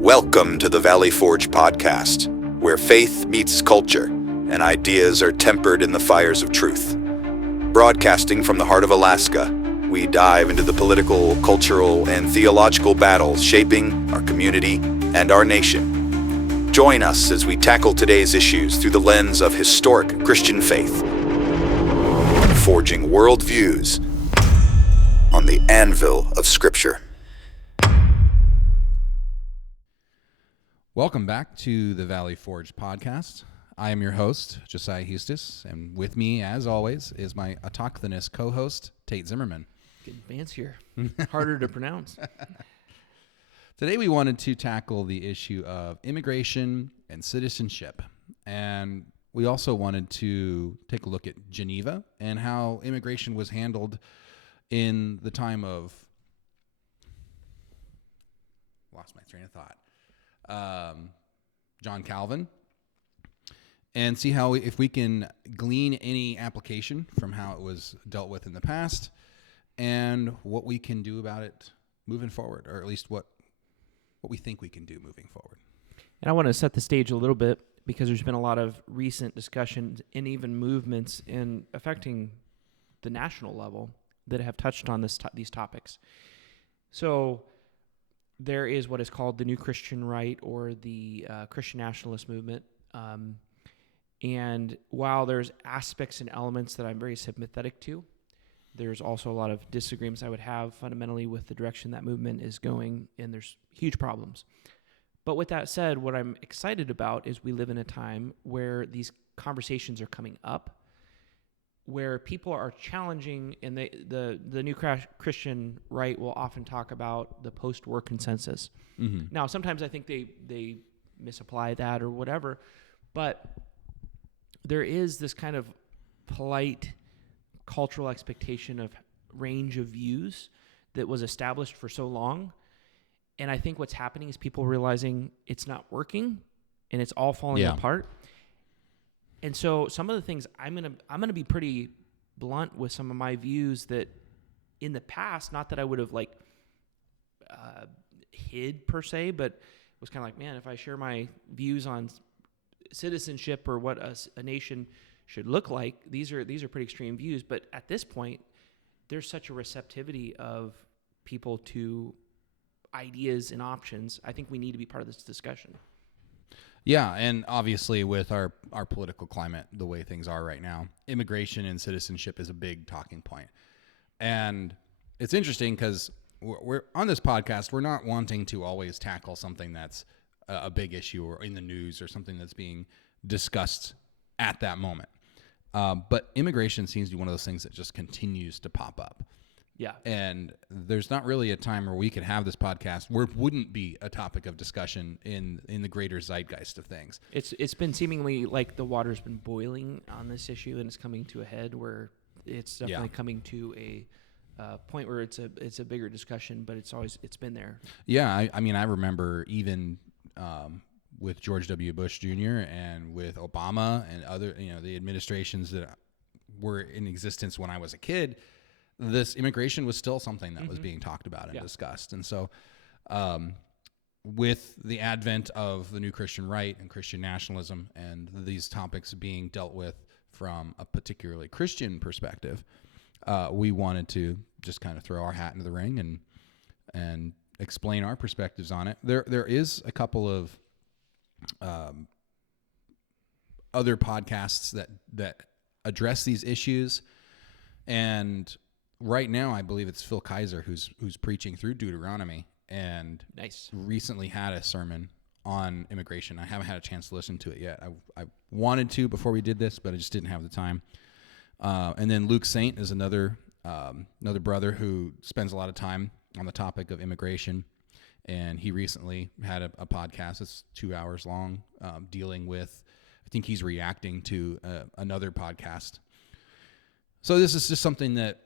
Welcome to the Valley Forge podcast, where faith meets culture and ideas are tempered in the fires of truth. Broadcasting from the heart of Alaska, we dive into the political, cultural, and theological battles shaping our community and our nation. Join us as we tackle today's issues through the lens of historic Christian faith, forging worldviews on the anvil of Scripture. Welcome back to the Valley Forge podcast. I am your host, Josiah Hustis, and with me, as always, is my autochthonous co-host, Tate Zimmerman. Getting fancier, harder to pronounce. Today we wanted to tackle the issue of immigration and citizenship, and we also wanted to take a look at Geneva and how immigration was handled in the time of... Lost my train of thought. John Calvin, and see how if we can glean any application from how it was dealt with in the past and what we can do about it moving forward, or at least what we think we can do moving forward. And I want to set the stage a little bit because there's been a lot of recent discussions and even movements in affecting the national level that have touched on these topics. So there is what is called the New Christian Right, or the Christian nationalist movement. And while there's aspects and elements that I'm very sympathetic to, there's also a lot of disagreements I would have fundamentally with the direction that movement is going, and there's huge problems. But with that said, what I'm excited about is we live in a time where these conversations are coming up, where people are challenging, and the New Christian Right will often talk about the post-war consensus. Mm-hmm. Now, sometimes I think they misapply that or whatever, but there is this kind of polite cultural expectation of range of views that was established for so long, and I think what's happening is people realizing it's not working, and it's all falling apart. And so some of the things I'm gonna be pretty blunt with some of my views that in the past, not that I would have hid per se, but was kind of like, man, if I share my views on citizenship or what a nation should look like, these are pretty extreme views. But at this point, there's such a receptivity of people to ideas and options. I think we need to be part of this discussion. Yeah, and obviously with our political climate, the way things are right now, immigration and citizenship is a big talking point. And it's interesting because we're on this podcast, we're not wanting to always tackle something that's a big issue or in the news or something that's being discussed at that moment. But immigration seems to be one of those things that just continues to pop up. Yeah. And there's not really a time where we could have this podcast where it wouldn't be a topic of discussion in the greater zeitgeist of things. It's been seemingly like the water's been boiling on this issue, and it's coming to a head where it's definitely coming to a point where it's a bigger discussion, but it's been there. Yeah, I mean, I remember even with George W. Bush Jr. and with Obama and other, the administrations that were in existence when I was a kid, this immigration was still something that was being talked about and discussed. And so with the advent of the New Christian Right and Christian nationalism and these topics being dealt with from a particularly Christian perspective, we wanted to just kind of throw our hat into the ring and explain our perspectives on it. There is a couple of other podcasts that address these issues, and right now, I believe it's Phil Kaiser who's preaching through Deuteronomy, and recently had a sermon on immigration. I haven't had a chance to listen to it yet. I wanted to before we did this, but I just didn't have the time. And then Luke Saint is another brother who spends a lot of time on the topic of immigration, and he recently had a podcast that's 2 hours long, dealing with, I think he's reacting to another podcast. So this is just something that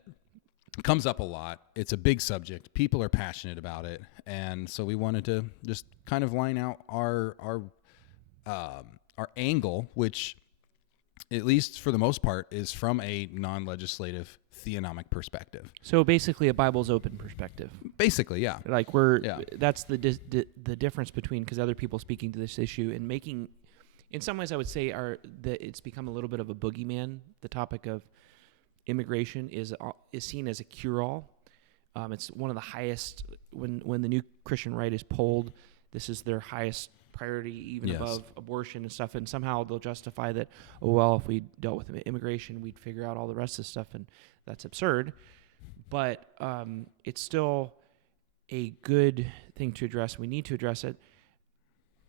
comes up a lot. It's a big subject. People are passionate about it, and so we wanted to just kind of line out our angle, which, at least for the most part, is from a non-legislative theonomic perspective. So basically a Bible's open perspective. Basically, yeah. Like that's the difference between, because other people speaking to this issue and making, in some ways I would say that it's become a little bit of a boogeyman. The topic of immigration is seen as a cure-all. It's one of the highest, when the New Christian Right is polled, this is their highest priority, even above abortion and stuff. And somehow they'll justify that, oh, well, if we dealt with immigration, we'd figure out all the rest of the stuff. And that's absurd. But it's still a good thing to address. We need to address it.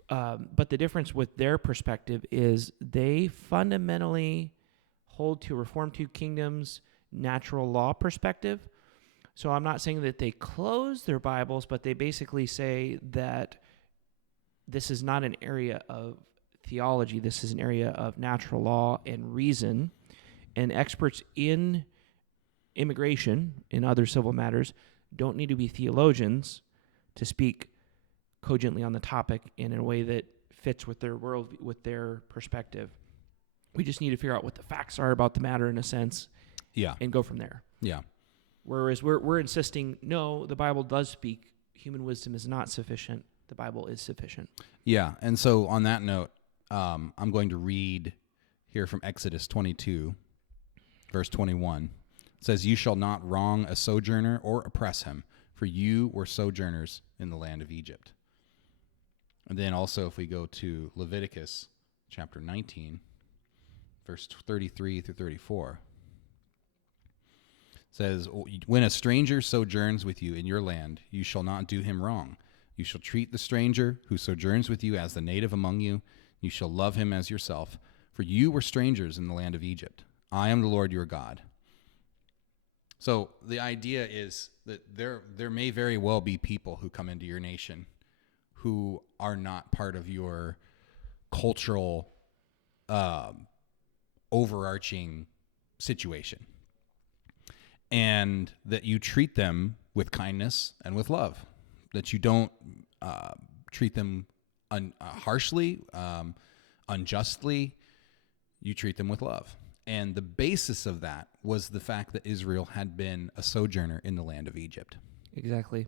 But the difference with their perspective is they fundamentally hold to Reformed Two Kingdoms natural law perspective. So I'm not saying that they close their Bibles, but they basically say that this is not an area of theology. This is an area of natural law and reason. And experts in immigration and other civil matters don't need to be theologians to speak cogently on the topic and in a way that fits with their world, with their perspective. We just need to figure out what the facts are about the matter in a sense, and go from there. Yeah. Whereas we're insisting, no, the Bible does speak. Human wisdom is not sufficient. The Bible is sufficient. Yeah, and so on that note, I'm going to read here from Exodus 22, verse 21. It says, "You shall not wrong a sojourner or oppress him, for you were sojourners in the land of Egypt." And then also if we go to Leviticus chapter 19, verse 33 through 34, it says, "When a stranger sojourns with you in your land, you shall not do him wrong. You shall treat the stranger who sojourns with you as the native among you. You shall love him as yourself, for you were strangers in the land of Egypt. I am the Lord your God." So the idea is that there may very well be people who come into your nation who are not part of your cultural overarching situation, and that you treat them with kindness and with love, that you don't treat them harshly, unjustly. You treat them with love. And the basis of that was the fact that Israel had been a sojourner in the land of Egypt. Exactly.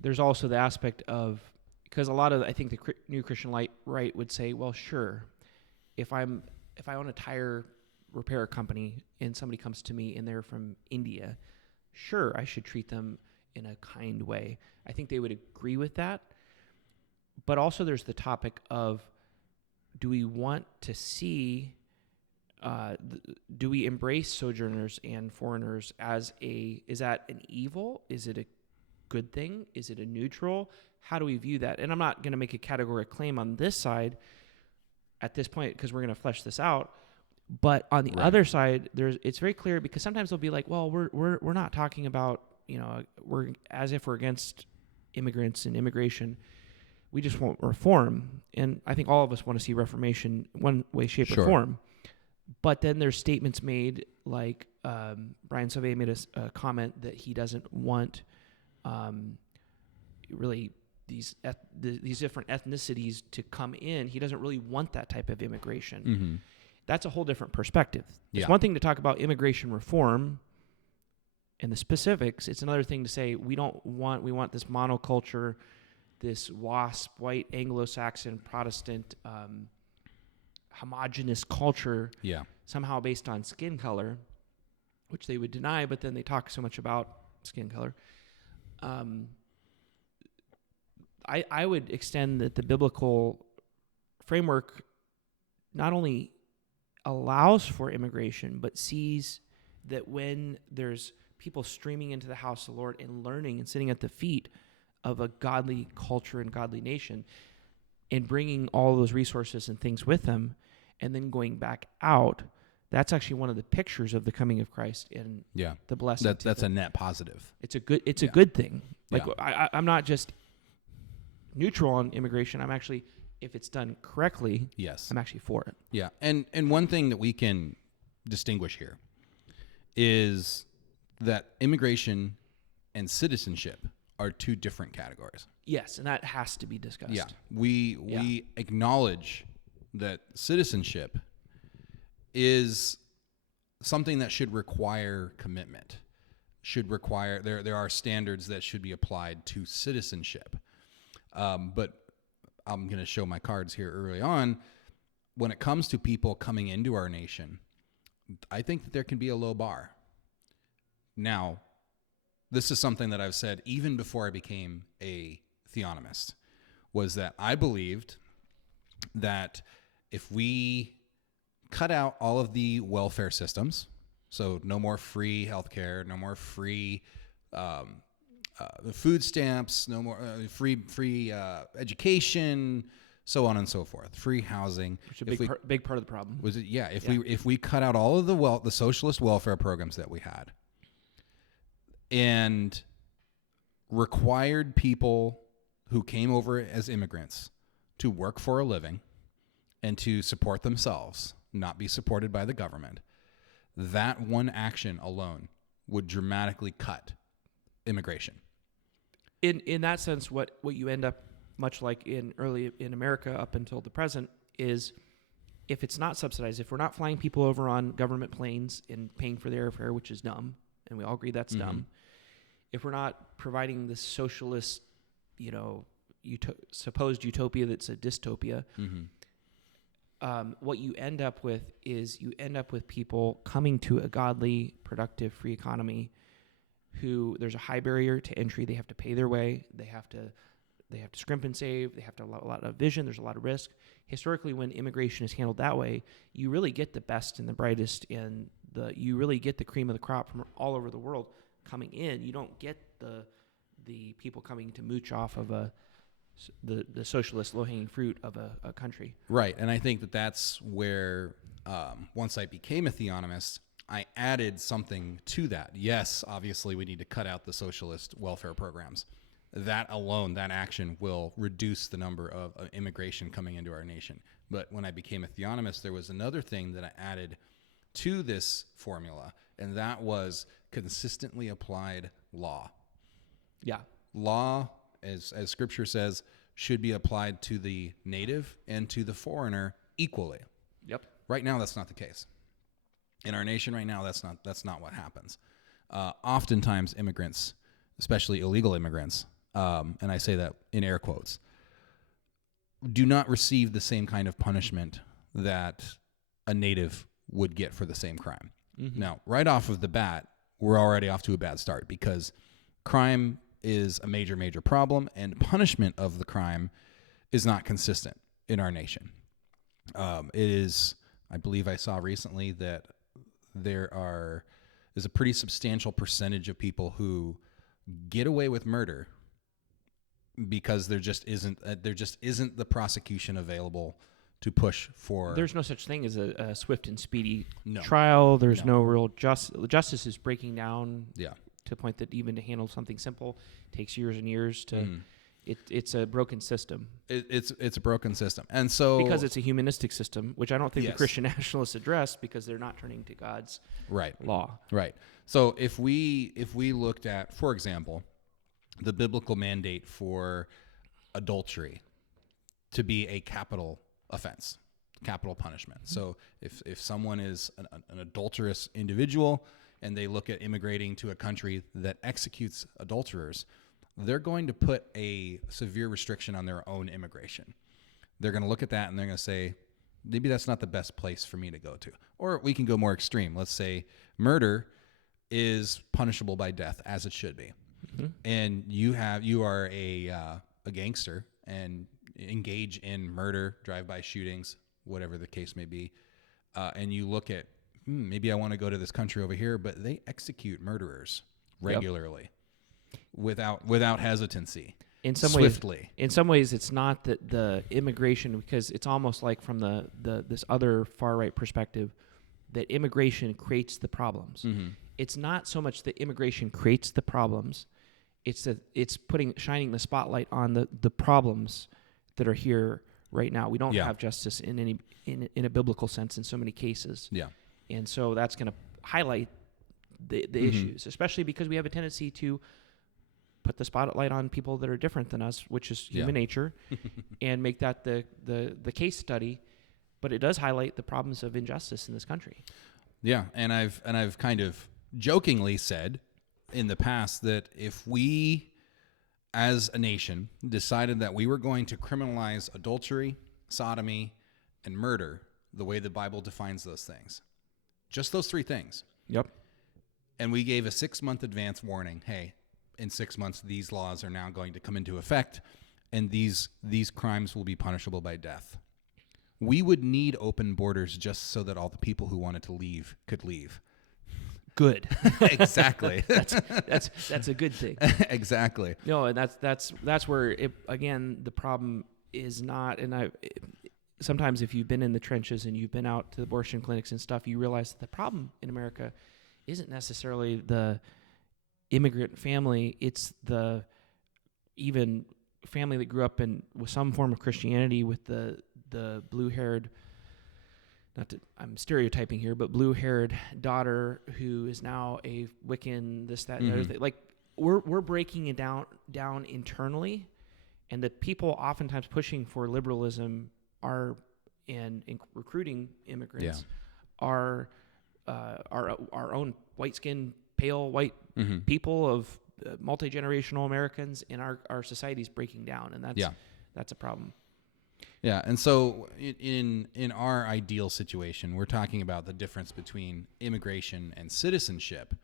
There's also the aspect of, because a lot of, I think the New Christian Right would say, well, sure, if I own a tire repair company and somebody comes to me and they're from India, sure, I should treat them in a kind way. I think they would agree with that. But also there's the topic of, do we want to see, do we embrace sojourners and foreigners is that an evil? Is it a good thing? Is it a neutral? How do we view that? And I'm not going to make a categorical claim on this side at this point because we're going to flesh this out. But on the other side, it's very clear, because sometimes they'll be like, well, we're not talking about, we're as if we're against immigrants and immigration. We just want reform. And I think all of us want to see reformation one way, shape, or form. But then there's statements made like Brian Sauvé made a comment that he doesn't want really these different ethnicities to come in. He doesn't really want that type of immigration. Mm-hmm. That's a whole different perspective. It's one thing to talk about immigration reform and the specifics. It's another thing to say we want this monoculture, this WASP, white Anglo-Saxon Protestant homogenous culture, somehow based on skin color, which they would deny, but then they talk so much about skin color. I would extend that the biblical framework not only allows for immigration, but sees that when there's people streaming into the house of the Lord and learning and sitting at the feet of a godly culture and godly nation and bringing all those resources and things with them and then going back out, that's actually one of the pictures of the coming of Christ and the blessing. That's a net positive. It's a good thing. Like I'm not just neutral on immigration. I'm actually, if it's done correctly, I'm actually for it. Yeah. And one thing that we can distinguish here is that immigration and citizenship are two different categories. Yes, and that has to be discussed. Yeah. We acknowledge that citizenship is something that should require commitment, should require, there are standards that should be applied to citizenship. But I'm going to show my cards here early on. When it comes to people coming into our nation, I think that there can be a low bar. Now, this is something that I've said even before I became a theonomist, was that I believed that if we cut out all of the welfare systems, so no more free healthcare, no more free food stamps, no more free education, so on and so forth, free housing. Which is a big part of the problem. Was it? Yeah. If we cut out all of the socialist welfare programs that we had, and required people who came over as immigrants to work for a living and to support themselves, not be supported by the government, that one action alone would dramatically cut immigration. In that sense, what you end up, much like in America up until the present, is if it's not subsidized, if we're not flying people over on government planes and paying for their airfare, which is dumb, and we all agree that's dumb, if we're not providing the socialist, supposed utopia that's a dystopia, what you end up with is people coming to a godly, productive, free economy who there's a high barrier to entry. They have to pay their way. They have to scrimp and save. They have to have a lot of vision. There's a lot of risk. Historically, when immigration is handled that way, you really get the best and the brightest, and you really get the cream of the crop from all over the world coming in. You don't get the people coming to mooch off of the socialist low-hanging fruit of a country. Right, and I think that that's where, once I became a theonomist, I added something to that. Yes, obviously we need to cut out the socialist welfare programs. That alone, that action will reduce the number of immigration coming into our nation. But when I became a theonomist, there was another thing that I added to this formula, and that was consistently applied law. Yeah. Law, as Scripture says, should be applied to the native and to the foreigner equally. Yep. Right now, that's not the case. In our nation right now, that's not what happens. Oftentimes, immigrants, especially illegal immigrants, and I say that in air quotes, do not receive the same kind of punishment that a native would get for the same crime. Now, right off of the bat, we're already off to a bad start because crime is a major, major problem, and punishment of the crime is not consistent in our nation. It is, I believe I saw recently that there is a pretty substantial percentage of people who get away with murder because there just isn't the prosecution available to push for. There's no such thing as a swift and speedy trial. There's no real justice is breaking down. Yeah. To the point that even to handle something simple takes years and years to. It's a broken system. It's a broken system, and so because it's a humanistic system, which I don't think the Christian nationalists address because they're not turning to God's law. Right. So if we looked at, for example, the biblical mandate for adultery to be a capital offense, capital punishment. So if someone is an adulterous individual and they look at immigrating to a country that executes adulterers, they're going to put a severe restriction on their own immigration. They're going to look at that and they're going to say, maybe that's not the best place for me to go to. Or we can go more extreme. Let's say murder is punishable by death, as it should be. And you are a gangster and engage in murder, drive-by shootings, whatever the case may be, and you look at, maybe I want to go to this country over here, but they execute murderers regularly without hesitancy. Swiftly. In some ways, it's not that the immigration, because it's almost like from this other far right perspective that immigration creates the problems. It's not so much that immigration creates the problems; it's that it's shining the spotlight on the problems that are here right now. We don't have justice in a biblical sense in so many cases. Yeah, and so that's going to highlight the issues, especially because we have a tendency to put the spotlight on people that are different than us, which is human nature, and make that the case study. But it does highlight the problems of injustice in this country. Yeah, and I've kind of jokingly said in the past that if we as a nation decided that we were going to criminalize adultery, sodomy, and murder the way the Bible defines those things, just those 3 things. Yep. And we gave a 6-month advance warning. Hey, in 6 months, these laws are now going to come into effect, and these crimes will be punishable by death. We would need open borders just so that all the people who wanted to leave could leave. Good. Exactly. that's a good thing. Exactly. No, and that's where it, again, the problem is not. And sometimes if you've been in the trenches and you've been out to the abortion clinics and stuff, you realize that the problem in America isn't necessarily the immigrant family. It's the even family that grew up in with some form of Christianity, with the blue-haired, I'm stereotyping here, but blue-haired daughter who is now a Wiccan, this, that, and the other thing. Like, we're breaking it down internally, and the people oftentimes pushing for liberalism are and recruiting immigrants are our own white-skinned, pale white people of multi-generational Americans, and our society is breaking down, and that's a problem. Yeah, and so in our ideal situation, we're talking about the difference between immigration and citizenship.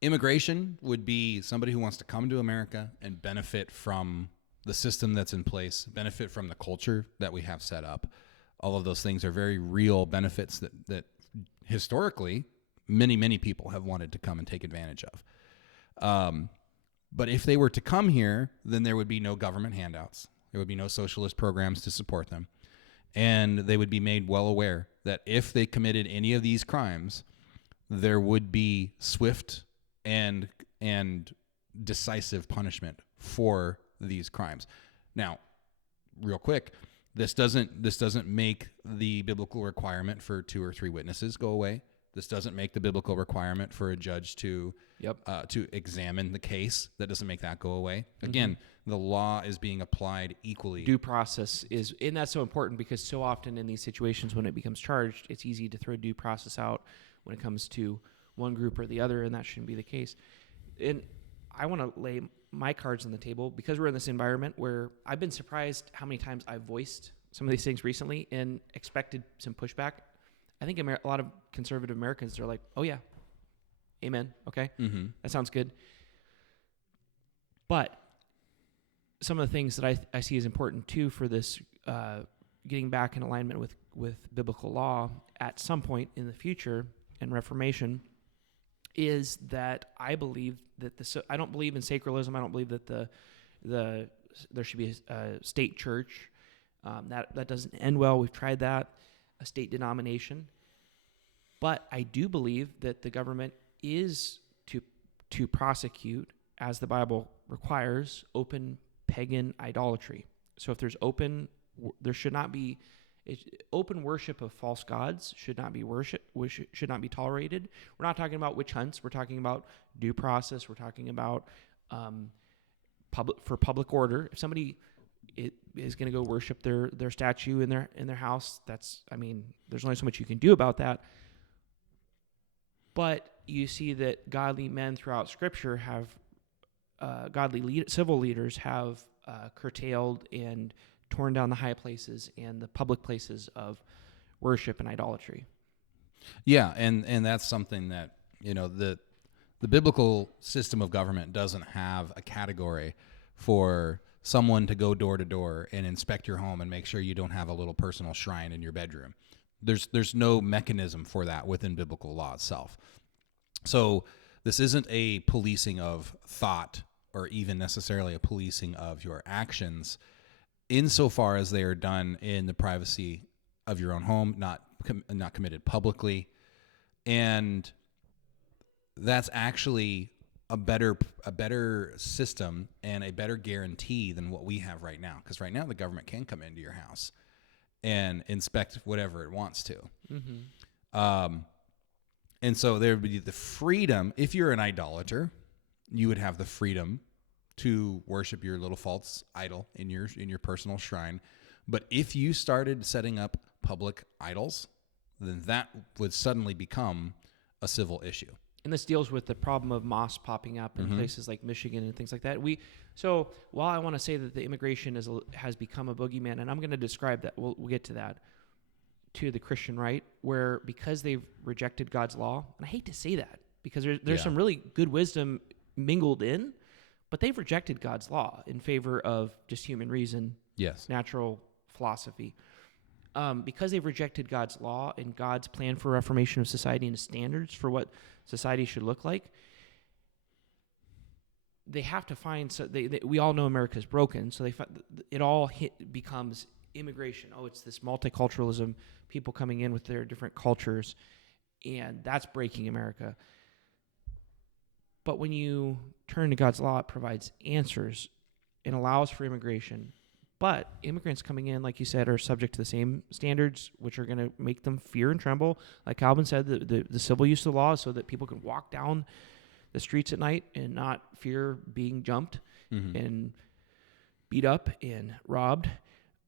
Immigration would be somebody who wants to come to America and benefit from the system that's in place, benefit from the culture that we have set up. All of those things are very real benefits that historically many people have wanted to come and take advantage of. But if they were to come here, then there would be no government handouts. There would be no socialist programs to support them. And they would be made well aware that if they committed any of these crimes, there would be swift and decisive punishment for these crimes. Now, real quick, this doesn't make the biblical requirement for 2 or 3 witnesses go away. This doesn't make the biblical requirement for a judge to examine the case. That doesn't make that go away. Again, the law is being applied equally. Due process is, and that's so important because so often in these situations when it becomes charged, it's easy to throw due process out when it comes to one group or the other, and that shouldn't be the case. And I want to lay my cards on the table because we're in this environment where I've been surprised how many times I've voiced some of these things recently and expected some pushback. I think a lot of conservative Americans are like, oh, yeah, amen, okay, that sounds good. But some of the things that I see as important, too, for this getting back in alignment with biblical law at some point in the future and Reformation is that I believe that I don't believe in sacralism. I don't believe that there should be a state church. That doesn't end well. We've tried that. A state denomination, but I do believe that the government is to prosecute, as the Bible requires, open pagan idolatry. So if there's there should not be open worship of false gods should not be should not be tolerated. We're not talking about witch hunts. We're talking about due process. We're talking about public order. If somebody is going to go worship their statue in their house, there's only so much you can do about that. But you see that godly men throughout Scripture have civil leaders have curtailed and torn down the high places and the public places of worship and idolatry. Yeah, and that's something that the biblical system of government doesn't have a category for someone to go door to door and inspect your home and make sure you don't have a little personal shrine in your bedroom. There's no mechanism for that within biblical law itself. So this isn't a policing of thought or even necessarily a policing of your actions insofar as they are done in the privacy of your own home, not committed publicly. And that's actually a better system and a better guarantee than what we have right now. Because right now the government can come into your house and inspect whatever it wants to. And so there would be the freedom. If you're an idolater, you would have the freedom to worship your little false idol in your personal shrine. But if you started setting up public idols, then that would suddenly become a civil issue. And this deals with the problem of mosques popping up in places like Michigan and things like that. So while I want to say that the immigration has become a boogeyman, and I'm going to describe that, we'll get to that, to the Christian right, where because they've rejected God's law, and I hate to say that because there's some really good wisdom mingled in, but they've rejected God's law in favor of just human reason, natural philosophy. Because they've rejected God's law and God's plan for reformation of society and standards for what society should look like, they have to find. So we all know America's broken, so it all becomes immigration. Oh, it's this multiculturalism, people coming in with their different cultures, and that's breaking America. But when you turn to God's law, it provides answers and allows for immigration. But immigrants coming in, like you said, are subject to the same standards, which are going to make them fear and tremble. Like Calvin said, the civil use of the law is so that people can walk down the streets at night and not fear being jumped and beat up and robbed.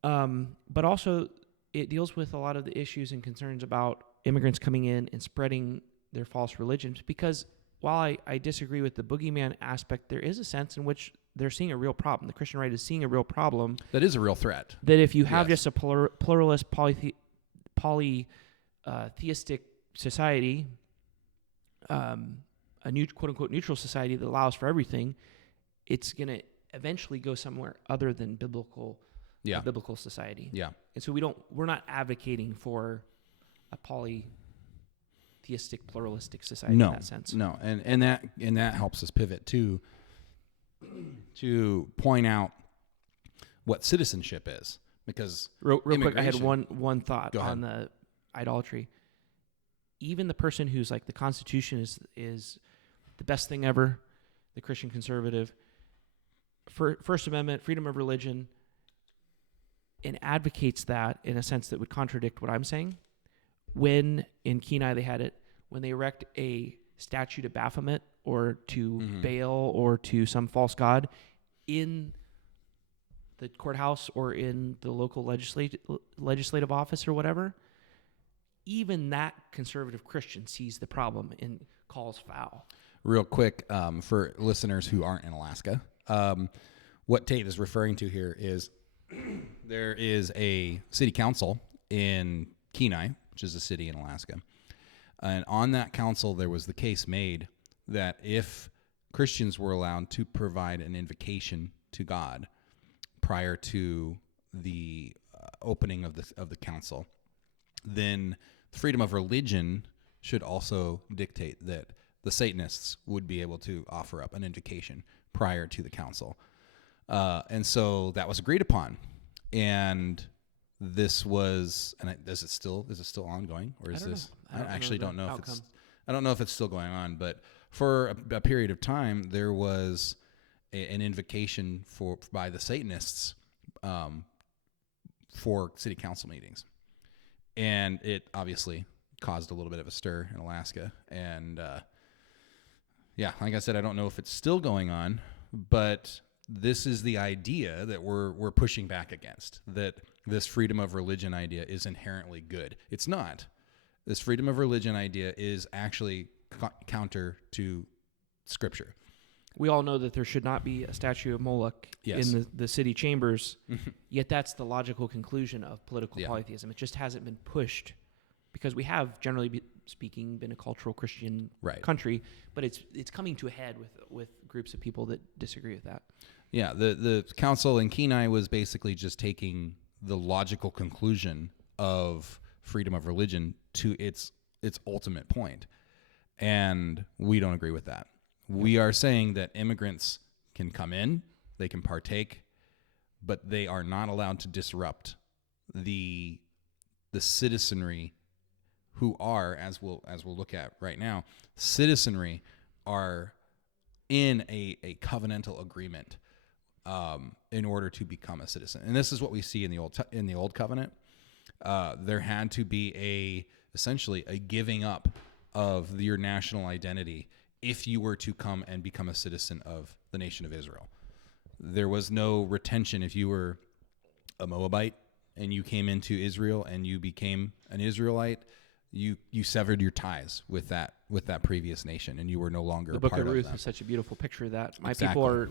But also, it deals with a lot of the issues and concerns about immigrants coming in and spreading their false religions. Because while I disagree with the boogeyman aspect, there is a sense in which they're seeing a real problem. The Christian right is seeing a real problem. That is a real threat. That if you have just a pluralist, polytheistic society, a new quote-unquote neutral society that allows for everything, it's going to eventually go somewhere other than biblical society. Yeah. And so we're not advocating for a polytheistic, pluralistic society in that sense. No. And that helps us pivot to point out what citizenship is, because real quick, I had one thought on the idolatry. Even the person who's like the Constitution is the best thing ever, the Christian conservative, First Amendment, freedom of religion, and advocates that in a sense that would contradict what I'm saying. When in Kenai they had it, when they erect a statue to Baphomet or to Baal or to some false god in the courthouse or in the local legislative office or whatever, even that conservative Christian sees the problem and calls foul. Real quick, for listeners who aren't in Alaska, what Tate is referring to here is there is a city council in Kenai, which is a city in Alaska. And on that council, there was the case made that if Christians were allowed to provide an invocation to God prior to the opening of the council, then freedom of religion should also dictate that the Satanists would be able to offer up an invocation prior to the council. And so that was agreed upon. And this was, and is it still ongoing, or is this? I actually don't know if it's. I don't know if it's still going on, but for a period of time, there was an invocation by the Satanists for city council meetings, and it obviously caused a little bit of a stir in Alaska. And like I said, I don't know if it's still going on, but this is the idea that we're pushing back against, that this freedom of religion idea is inherently good. It's not. This freedom of religion idea is actually counter to Scripture. We all know that there should not be a statue of Moloch in the city chambers, yet that's the logical conclusion of political polytheism. It just hasn't been pushed because we have, generally speaking, been a cultural Christian country, but it's coming to a head with groups of people that disagree with that. Yeah, the council in Kenai was basically just taking the logical conclusion of freedom of religion to its ultimate point. And we don't agree with that. We are saying that immigrants can come in, they can partake, but they are not allowed to disrupt the citizenry who are, as we'll look at right now, citizenry are in a covenantal agreement in order to become a citizen. And this is what we see in the old covenant. There had to be essentially a giving up of your national identity if you were to come and become a citizen of the nation of Israel. There was no retention if you were a Moabite and you came into Israel and you became an Israelite. you severed your ties with that previous nation, and you were no longer the a Book part of of Ruth them. is such a beautiful picture of that. My Exactly. people are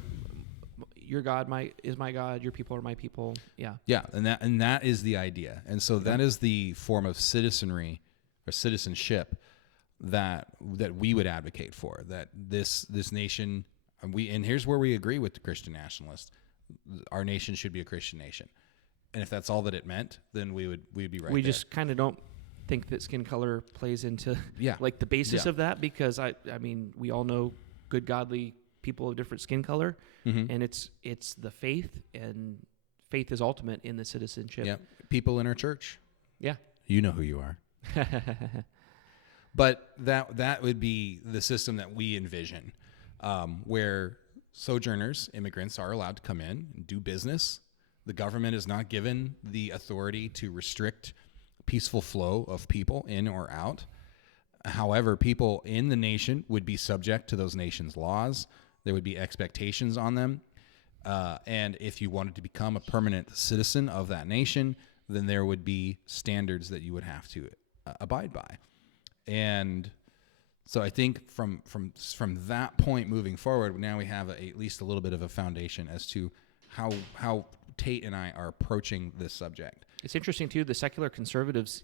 your God. Is my God. Your people are my people. Yeah. Yeah, and that is the idea, and so that is the form of citizenry or citizenship that we would advocate for. That this nation, and here's where we agree with the Christian nationalists. Our nation should be a Christian nation, and if that's all that it meant, then we'd be right. We there. just kind of don't think that skin color plays into Yeah. like the basis Yeah. of that, because I mean, we all know good godly people of different skin color, and it's the faith, and faith is ultimate in the citizenship. Yeah, people in our church. Yeah. You know who you are. But that would be the system that we envision, where sojourners, immigrants, are allowed to come in and do business. The government is not given the authority to restrict peaceful flow of people in or out. However, people in the nation would be subject to those nation's laws. There would be expectations on them. And if you wanted to become a permanent citizen of that nation, then there would be standards that you would have to abide by. And so I think from that point moving forward, now we have at least a little bit of a foundation as to how Tate and I are approaching this subject. It's interesting too. The secular conservatives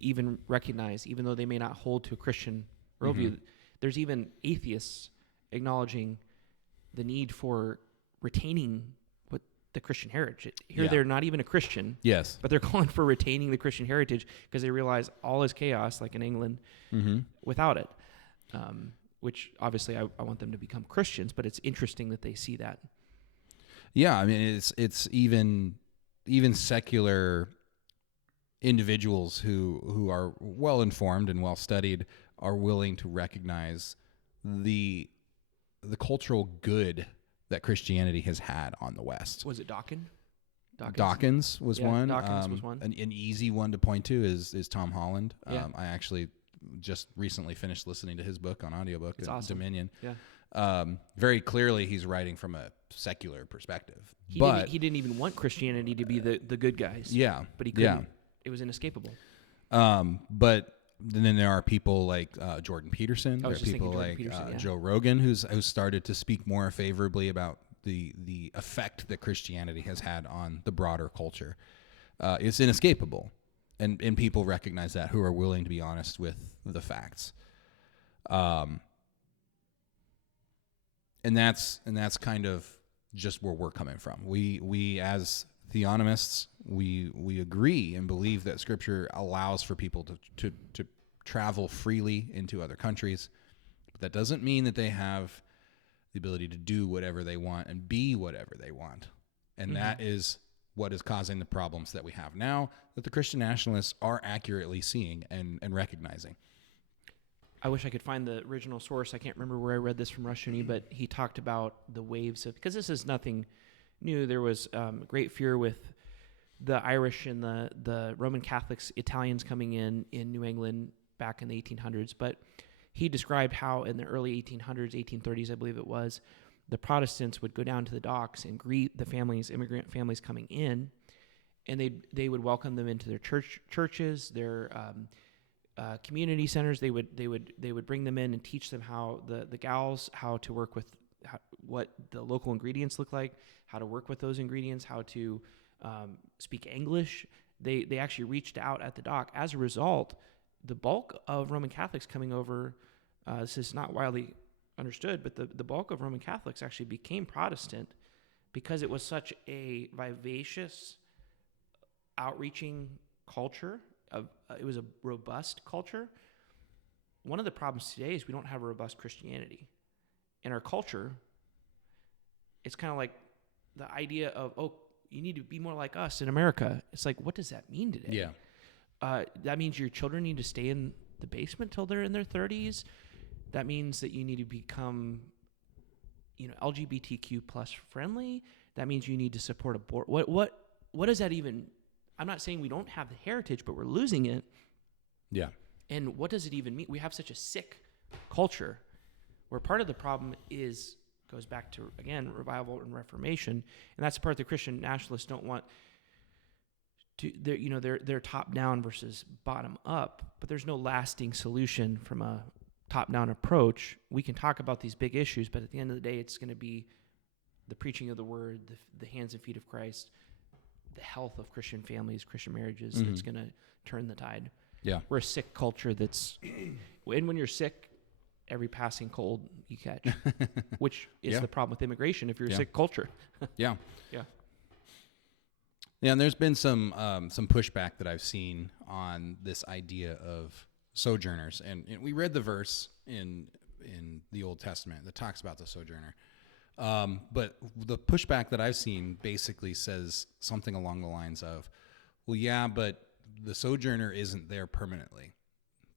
even recognize, even though they may not hold to a Christian worldview, there's even atheists acknowledging the need for retaining what the Christian heritage. Here, they're not even a Christian. Yes, but they're calling for retaining the Christian heritage because they realize all is chaos, like in England, without it. Which obviously I want them to become Christians, but it's interesting that they see that. Yeah, I mean it's even secular individuals who are well informed and well studied are willing to recognize the cultural good that Christianity has had on the West. Was it Dawkins? Dawkins was one. Dawkins was one. An easy one to point to is Tom Holland. Yeah. I actually just recently finished listening to his book on audiobook. It's awesome. Dominion. Yeah. Very clearly, he's writing from a secular perspective. He didn't even want Christianity to be the good guys. Yeah. But he couldn't. It was inescapable. But then there are people like Jordan Peterson. There are people like Joe Rogan who's started to speak more favorably about the effect that Christianity has had on the broader culture. It's inescapable, and people recognize that who are willing to be honest with the facts. And that's kind of just where we're coming from. We as theonomists, we agree and believe that Scripture allows for people to travel freely into other countries, but that doesn't mean that they have the ability to do whatever they want and be whatever they want. And that is what is causing the problems that we have now, that the Christian nationalists are accurately seeing and recognizing. I wish I could find the original source. I can't remember where I read this from Rushuni, but he talked about the waves of, because this is nothing new. There was great fear with the Irish and the Roman Catholics, Italians coming in New England back in the 1800s. But he described how in the early 1800s, 1830s, I believe it was, the Protestants would go down to the docks and greet the families, immigrant families coming in, and they would welcome them into their churches, their community centers. They would bring them in and teach them how the gals how to work with what the local ingredients look like, how to work with those ingredients, how to speak English. They actually reached out at the dock. As a result, the bulk of Roman Catholics coming over, this is not widely understood, but the bulk of Roman Catholics actually became Protestant because it was such a vivacious, outreaching culture. It was a robust culture. One of the problems today is we don't have a robust Christianity. In our culture, it's kind of like the idea of, you need to be more like us in America. It's like, what does that mean today? Yeah. That means your children need to stay in the basement till they're in their 30s. That means that you need to become, LGBTQ plus friendly. That means you need to support abortion. What does that even? I'm not saying we don't have the heritage, but we're losing it. Yeah. And what does it even mean? We have such a sick culture, where part of the problem goes back to, again, revival and reformation, and that's the part the Christian nationalists don't want. they're top down versus bottom up, but there's no lasting solution from a top down approach. We can talk about these big issues, but at the end of the day, it's going to be the preaching of the word, the hands and feet of Christ, the health of Christian families, Christian marriages. That's going to turn the tide. Yeah. We're a sick culture that's, when you're sick, every passing cold you catch, which is the problem with immigration if you're a sick culture. Yeah. Yeah. Yeah, and there's been some pushback that I've seen on this idea of sojourners. And we read the verse in the Old Testament that talks about the sojourner. But the pushback that I've seen basically says something along the lines of, well, yeah, but the sojourner isn't there permanently.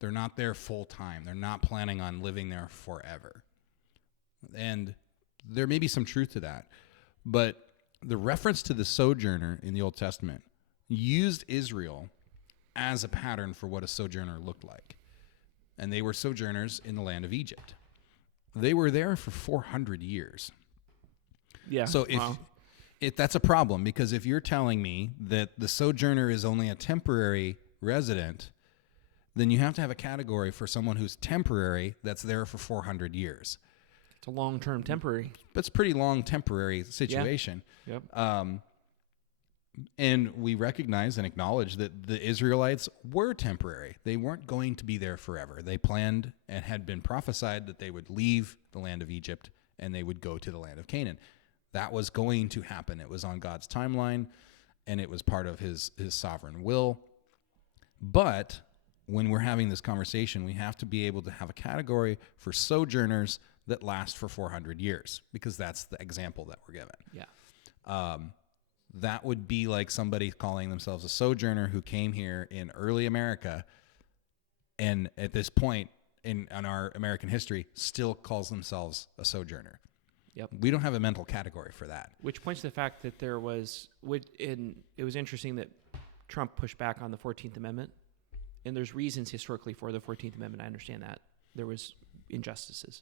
They're not there full time. They're not planning on living there forever. And there may be some truth to that. But the reference to the sojourner in the Old Testament used Israel as a pattern for what a sojourner looked like. And they were sojourners in the land of Egypt. They were there for 400 years. Yeah. So if that's a problem, because if you're telling me that the sojourner is only a temporary resident, then you have to have a category for someone who's temporary that's there for 400 years. It's a long-term temporary. But it's a pretty long temporary situation. Yeah. Yep. And we recognize and acknowledge that the Israelites were temporary. They weren't going to be there forever. They planned and had been prophesied that they would leave the land of Egypt and they would go to the land of Canaan. That was going to happen. It was on God's timeline, and it was part of his sovereign will. But when we're having this conversation, we have to be able to have a category for sojourners that last for 400 years, because that's the example that we're given. Yeah. That would be like somebody calling themselves a sojourner who came here in early America, and at this point in our American history still calls themselves a sojourner. Yep. We don't have a mental category for that. Which points to the fact that it was interesting that Trump pushed back on the 14th Amendment, and there's reasons historically for the 14th Amendment. I understand that there was injustices,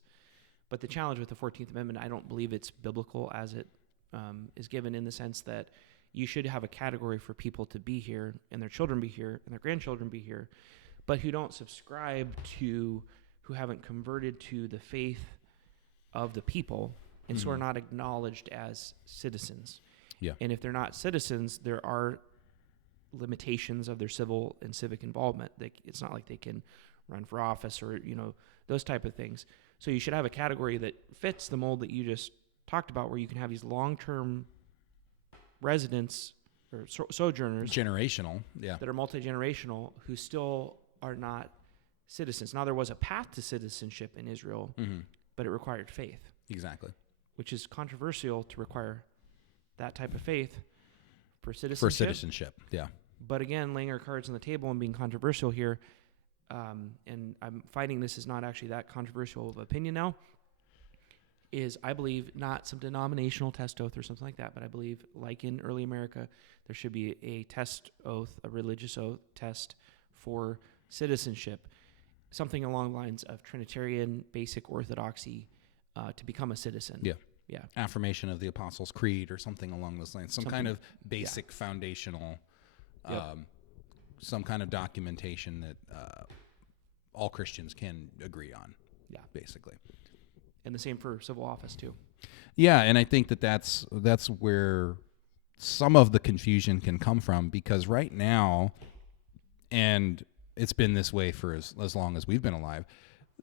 but the challenge with the 14th Amendment, I don't believe it's biblical as it is given, in the sense that you should have a category for people to be here and their children be here and their grandchildren be here, but who don't subscribe to, who haven't converted to the faith of the people, and so are not acknowledged as citizens. Yeah. And if they're not citizens, there are limitations of their civil and civic involvement. It's not like they can run for office or, those type of things. So you should have a category that fits the mold that you just talked about, where you can have these long-term residents or sojourners. Generational, yeah. That are multi-generational, who still are not citizens. Now, there was a path to citizenship in Israel, but it required faith. Exactly. Which is controversial to require that type of faith for citizenship. For citizenship, yeah. But again, laying our cards on the table and being controversial here, and I'm finding this is not actually that controversial of opinion now, is I believe not some denominational test oath or something like that, but I believe, like in early America, there should be a test oath, a religious oath test for citizenship, something along the lines of Trinitarian basic orthodoxy to become a citizen. Yeah. Yeah. Affirmation of the Apostles' Creed or something along those lines. Some kind of basic foundational, some kind of documentation that all Christians can agree on. Yeah. Basically. And the same for civil office too. Yeah, and I think that's where some of the confusion can come from, because right now, and it's been this way for as long as we've been alive,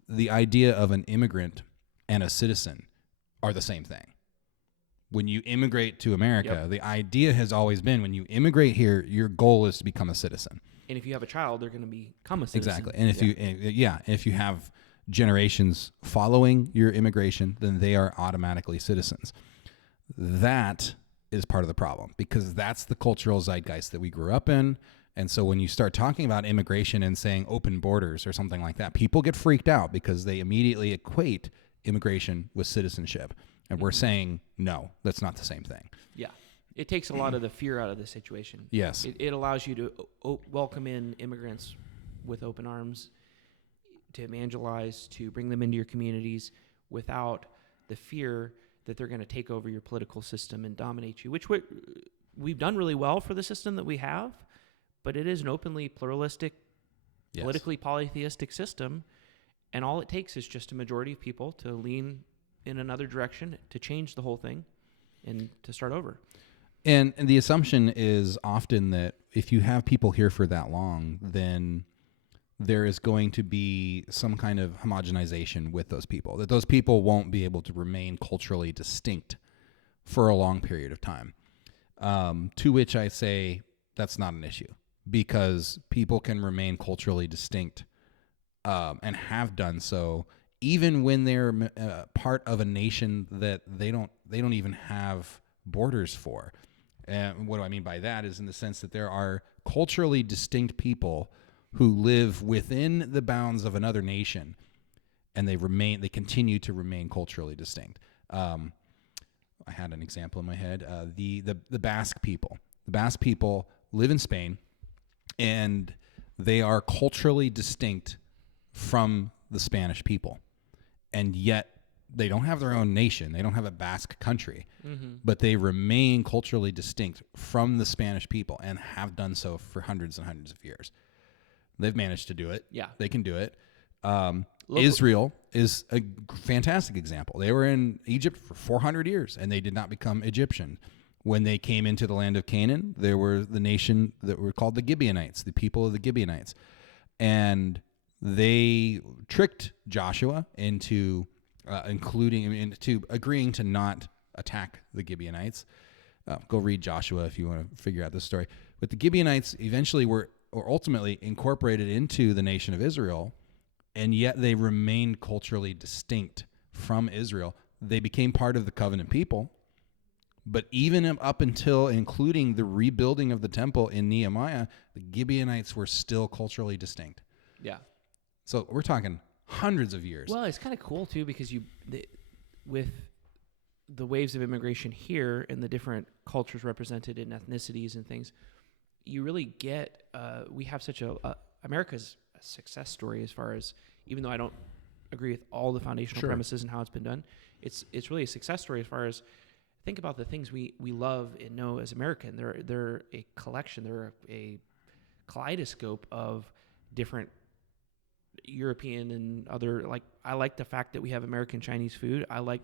the idea of an immigrant and a citizen are the same thing. When you immigrate to America, the idea has always been, when you immigrate here, your goal is to become a citizen. And if you have a child, they're going to become a citizen. Exactly. And if you have generations following your immigration, then they are automatically citizens. That is part of the problem, because that's the cultural zeitgeist that we grew up in. And so when you start talking about immigration and saying open borders or something like that, people get freaked out because they immediately equate immigration with citizenship. And we're saying, no, that's not the same thing. Yeah. It takes a lot of the fear out of the situation. Yes. It allows you to welcome in immigrants with open arms, to evangelize, to bring them into your communities without the fear that they're going to take over your political system and dominate you, which we've done really well for the system that we have. but it is an openly pluralistic, politically polytheistic system, and all it takes is just a majority of people to lean in another direction to change the whole thing and to start over. And the assumption is often that if you have people here for that long, then there is going to be some kind of homogenization with those people, that those people won't be able to remain culturally distinct for a long period of time. To which I say that's not an issue, because people can remain culturally distinct and have done so even when they're part of a nation that they don't even have borders for. And what do I mean by that is in the sense that there are culturally distinct people who live within the bounds of another nation, and they continue to remain culturally distinct. I had an example in my head. The Basque people. The Basque people live in Spain, and they are culturally distinct from the Spanish people. And yet they don't have their own nation. They don't have a Basque country, but they remain culturally distinct from the Spanish people and have done so for hundreds and hundreds of years. They've managed to do it. Yeah. They can do it. Israel is a fantastic example. They were in Egypt for 400 years, and they did not become Egyptian. When they came into the land of Canaan, there were the nation that were called the Gibeonites, the people of the Gibeonites. And they tricked Joshua into agreeing to not attack the Gibeonites. Go read Joshua if you want to figure out this story. But the Gibeonites eventually were ultimately incorporated into the nation of Israel, and yet they remained culturally distinct from Israel. They became part of the covenant people, but even up until including the rebuilding of the temple in Nehemiah, the Gibeonites were still culturally distinct. Yeah. So we're talking hundreds of years. Well, it's kind of cool too, because with the waves of immigration here and the different cultures represented in ethnicities and things, you really get, we have such America's a success story as far as, even though I don't agree with all the foundational premises and how it's been done, it's really a success story as far as, think about the things we love and know as American. They're a collection, they're a kaleidoscope of different European and other, like, I like the fact that we have American Chinese food. I like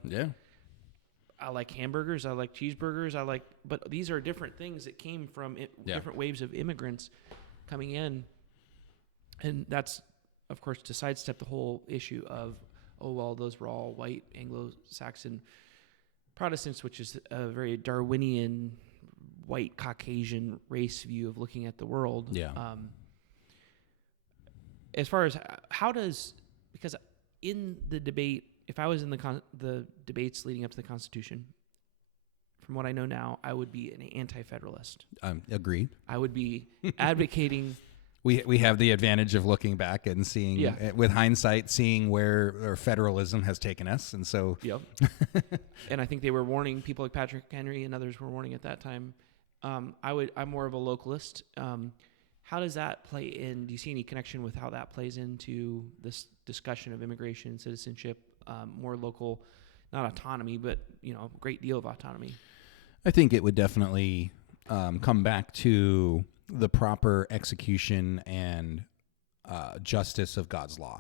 hamburgers. I like cheeseburgers. But these are different things that came from different waves of immigrants coming in. And that's, of course, to sidestep the whole issue of, those were all white Anglo-Saxon Protestants, which is a very Darwinian, white Caucasian race view of looking at the world. Yeah. As far as because in the debate, if I was in the debates leading up to the Constitution, from what I know now, I would be an anti-federalist. Agreed. I would be advocating. We have the advantage of looking back and seeing, with hindsight, seeing where our federalism has taken us, and so. Yep. And I think they were warning people like Patrick Henry and others were warning at that time. I'm more of a localist. How does that play in? Do you see any connection with how that plays into this discussion of immigration, citizenship, more local, not autonomy, but a great deal of autonomy? I think it would definitely come back to the proper execution and justice of God's law.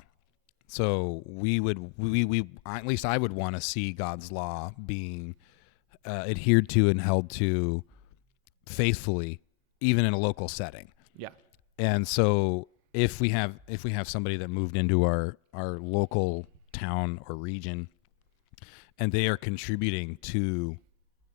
So we at least I would want to see God's law being adhered to and held to faithfully, even in a local setting. Yeah. And so if we have somebody that moved into our local town or region, and they are contributing to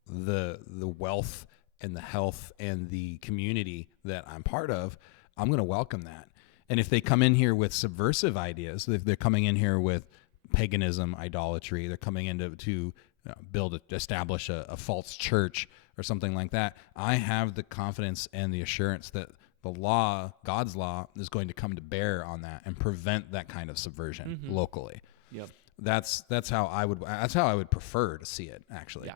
the wealth and the health and the community that I'm part of, I'm going to welcome that. And if they come in here with subversive ideas, if they're coming in here with paganism, idolatry, they're coming in to establish a false church or something like that, I have the confidence and the assurance that the law, God's law, is going to come to bear on that and prevent that kind of subversion locally. Yep. That's how I would prefer to see it, actually. Yeah.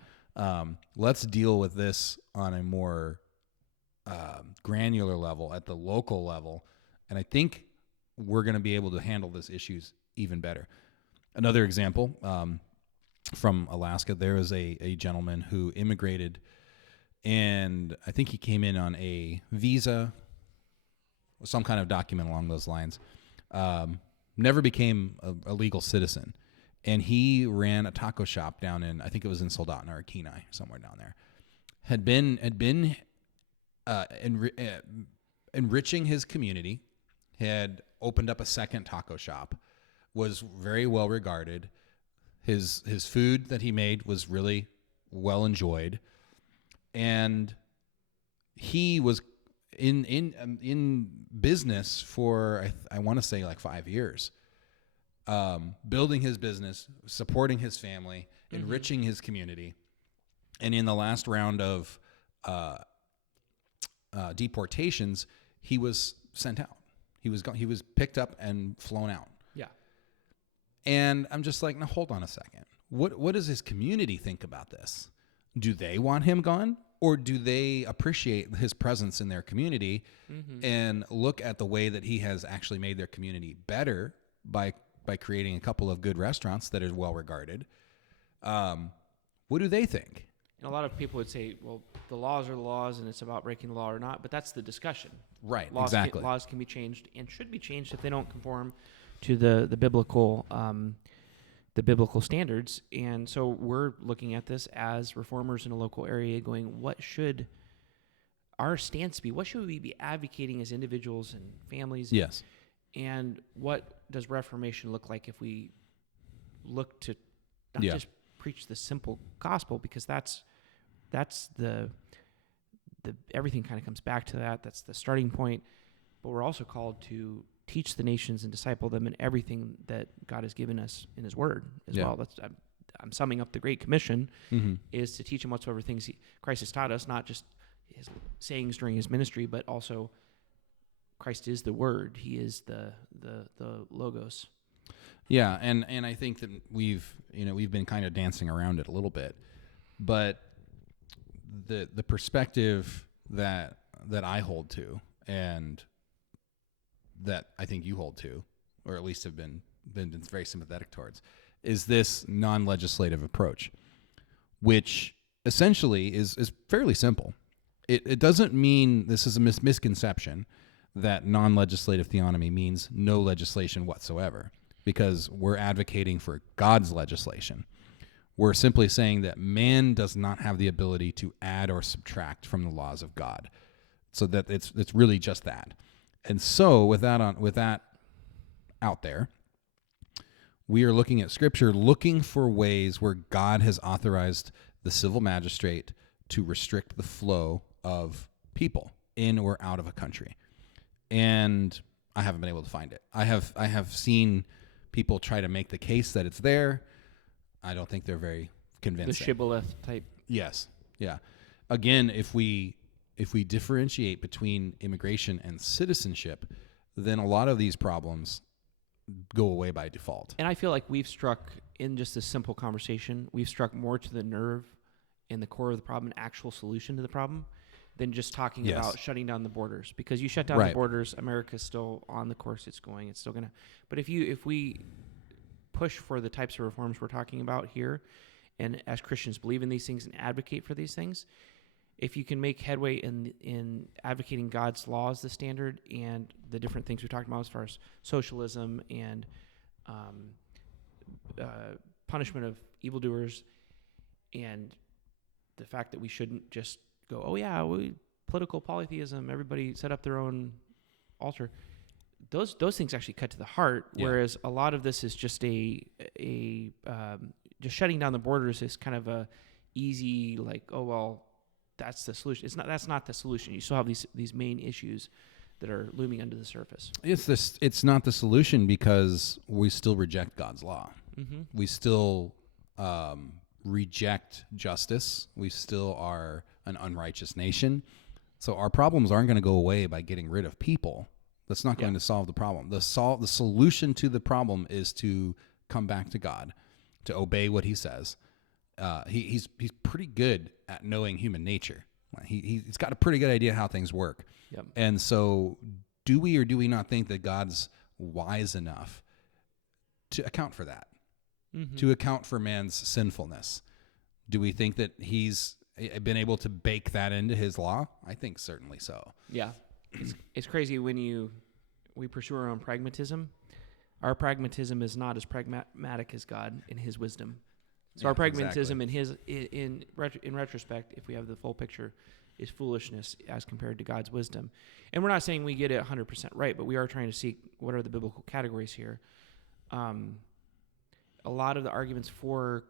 Let's deal with this on a more granular level, at the local level, and I think we're going to be able to handle these issues even better. Another example from Alaska, there is a gentleman who immigrated, and I think he came in on a visa some kind of document along those lines. Never became a legal citizen. And he ran a taco shop down in, I think it was in Soldotna or Kenai, somewhere down there. Had been enriching his community, had opened up a second taco shop, was very well regarded. His food that he made was really well enjoyed, and he was in business for I want to say like 5 years, building his business, supporting his family, enriching his community, and in the last round of deportations, he was sent out. He was picked up and flown out. Yeah. And I'm just like, now hold on a second. What does his community think about this? Do they want him gone, or do they appreciate his presence in their community and look at the way that he has actually made their community better by creating a couple of good restaurants that are well regarded? What do they think? And a lot of people would say, well, the laws are the laws, and it's about breaking the law or not. But that's the discussion. Right, Exactly. Laws can be changed and should be changed if they don't conform to the biblical standards. And so we're looking at this as reformers in a local area, going, what should our stance be? What should we be advocating as individuals and families? Yes. And what does reformation look like if we look to not just preach the simple gospel, because that's the everything kind of comes back to that. That's the starting point. But we're also called to teach the nations and disciple them in everything that God has given us in His Word as well. That's I'm summing up the Great Commission is to teach them whatsoever things Christ has taught us, not just His sayings during His ministry, but also Christ is the Word. He is the Logos. Yeah, and I think that we've been kind of dancing around it a little bit, but the perspective that I hold to, and that I think you hold to, or at least have been very sympathetic towards, is this non-legislative approach, which essentially is fairly simple. It doesn't mean, this is a misconception, that non-legislative theonomy means no legislation whatsoever, because we're advocating for God's legislation. We're simply saying that man does not have the ability to add or subtract from the laws of God. So that it's really just that. And so with that out there, we are looking at Scripture, looking for ways where God has authorized the civil magistrate to restrict the flow of people in or out of a country. And I haven't been able to find it. I have seen people try to make the case that it's there. I don't think they're very convincing. The shibboleth type. Yes. Yeah. Again, if we differentiate between immigration and citizenship, then a lot of these problems go away by default. And I feel like we've struck, in just this simple conversation, we've struck more to the nerve in the core of the problem, an actual solution to the problem, than just talking about shutting down the borders. Because you shut down the borders, America's still on the course it's going. It's still going to. But if we push for the types of reforms we're talking about here, and as Christians believe in these things and advocate for these things, if you can make headway in advocating God's law as the standard, and the different things we talked about as far as socialism and punishment of evildoers, and the fact that we shouldn't just go, oh yeah, political polytheism, everybody set up their own altar. Those things actually cut to the heart, whereas a lot of this is just just shutting down the borders is kind of a easy, like, oh well, that's the solution. That's not the solution. You still have these main issues that are looming under the surface. It's not the solution, because we still reject God's law. Mm-hmm. We still reject justice. We still are an unrighteous nation. So our problems aren't going to go away by getting rid of people. That's not going to solve the problem. The solution to the problem is to come back to God, to obey what He says. He's pretty good at knowing human nature. He's got a pretty good idea how things work. Yep. And so do we or do we not think that God's wise enough to account for that, to account for man's sinfulness? Do we think that He's been able to bake that into His law? I think certainly so. Yeah. it's crazy when we pursue our own pragmatism. Our pragmatism is not as pragmatic as God in His wisdom. So our pragmatism in retrospect, if we have the full picture, is foolishness as compared to God's wisdom. And we're not saying we get it 100% right, but we are trying to see what are the biblical categories here. A lot of the arguments for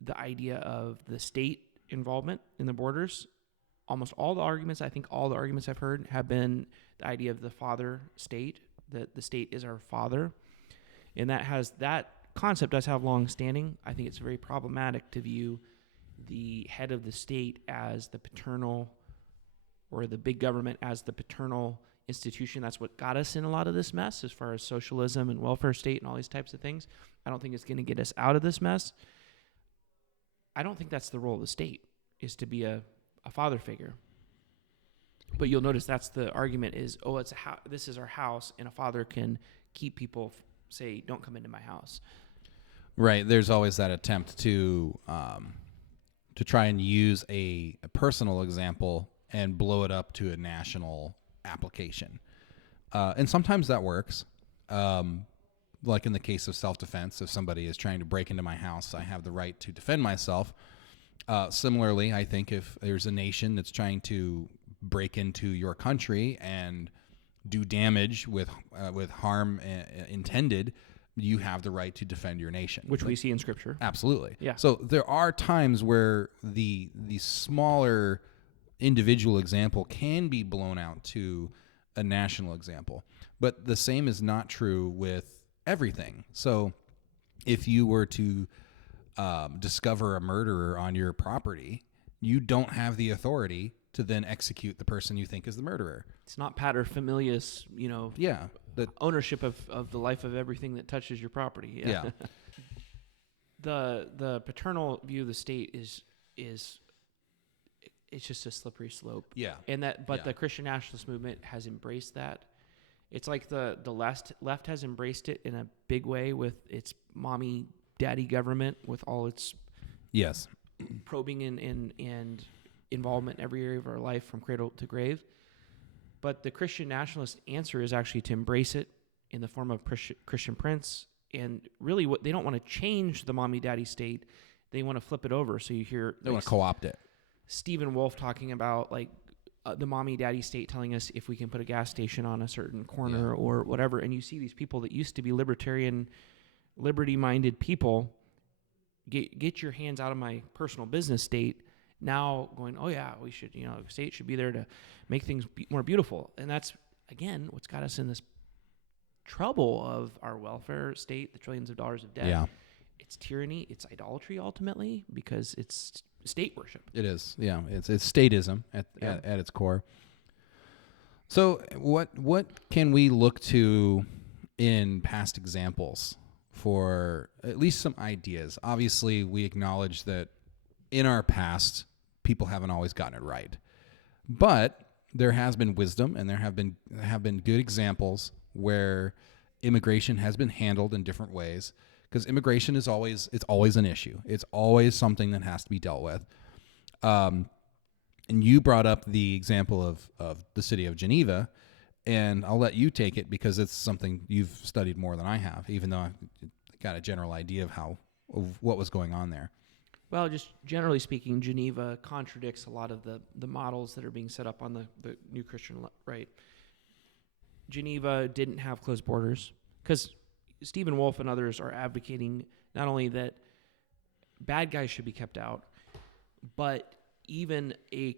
the idea of the state involvement in the borders, almost all the arguments I've heard have been the idea of the father state, that the state is our father. And that concept does have long standing. I think it's very problematic to view the head of the state as the paternal, or the big government as the paternal institution. That's what got us in a lot of this mess as far as socialism and welfare state and all these types of things. I don't think it's going to get us out of this mess. I don't think that's the role of the state, is to be a father figure. But you'll notice that's the argument is, this is our house, and a father can keep people, say, don't come into my house. Right. There's always that attempt to try and use a personal example and blow it up to a national application. And sometimes that works. Like in the case of self-defense, if somebody is trying to break into my house, I have the right to defend myself. Similarly, I think if there's a nation that's trying to break into your country and do damage with harm intended, you have the right to defend your nation. Which we see in Scripture. Absolutely. Yeah. So there are times where the smaller individual example can be blown out to a national example. But the same is not true with everything. So if you were to discover a murderer on your property, you don't have the authority to then execute the person you think is the murderer. It's not pater familias, Yeah. ownership of the life of everything that touches your property. Yeah. The paternal view of the state is it's just a slippery slope. Yeah. And the Christian nationalist movement has embraced that. It's like the left has embraced it in a big way with its mommy daddy government, with all its Yes. probing and involvement in every area of our life from cradle to grave. But the Christian nationalist answer is actually to embrace it in the form of Christian Prince. And really, what they don't want to change the mommy daddy state, they want to flip it over. So you hear They want to co-opt it. Stephen Wolfe talking about the mommy daddy state telling us if we can put a gas station on a certain corner or whatever. And you see these people that used to be libertarian, liberty-minded people get your hands out of my personal business state. Now going, oh yeah, we should, the state should be there to make things more beautiful. And that's, again, what's got us in this trouble of our welfare state, the trillions of dollars of debt. Yeah. It's tyranny. It's idolatry ultimately, because it's state worship. It is. Yeah. It's statism at its core. So what can we look to in past examples for at least some ideas? Obviously, we acknowledge that in our past, people haven't always gotten it right. But there has been wisdom, and there have been good examples where immigration has been handled in different ways, because immigration is always an issue. It's always something that has to be dealt with. And you brought up the example of the city of Geneva, and I'll let you take it because it's something you've studied more than I have, even though I've got a general idea of what was going on there. Well, just generally speaking, Geneva contradicts a lot of the models that are being set up on the new Christian right. Geneva didn't have closed borders, because Stephen Wolfe and others are advocating not only that bad guys should be kept out, but even a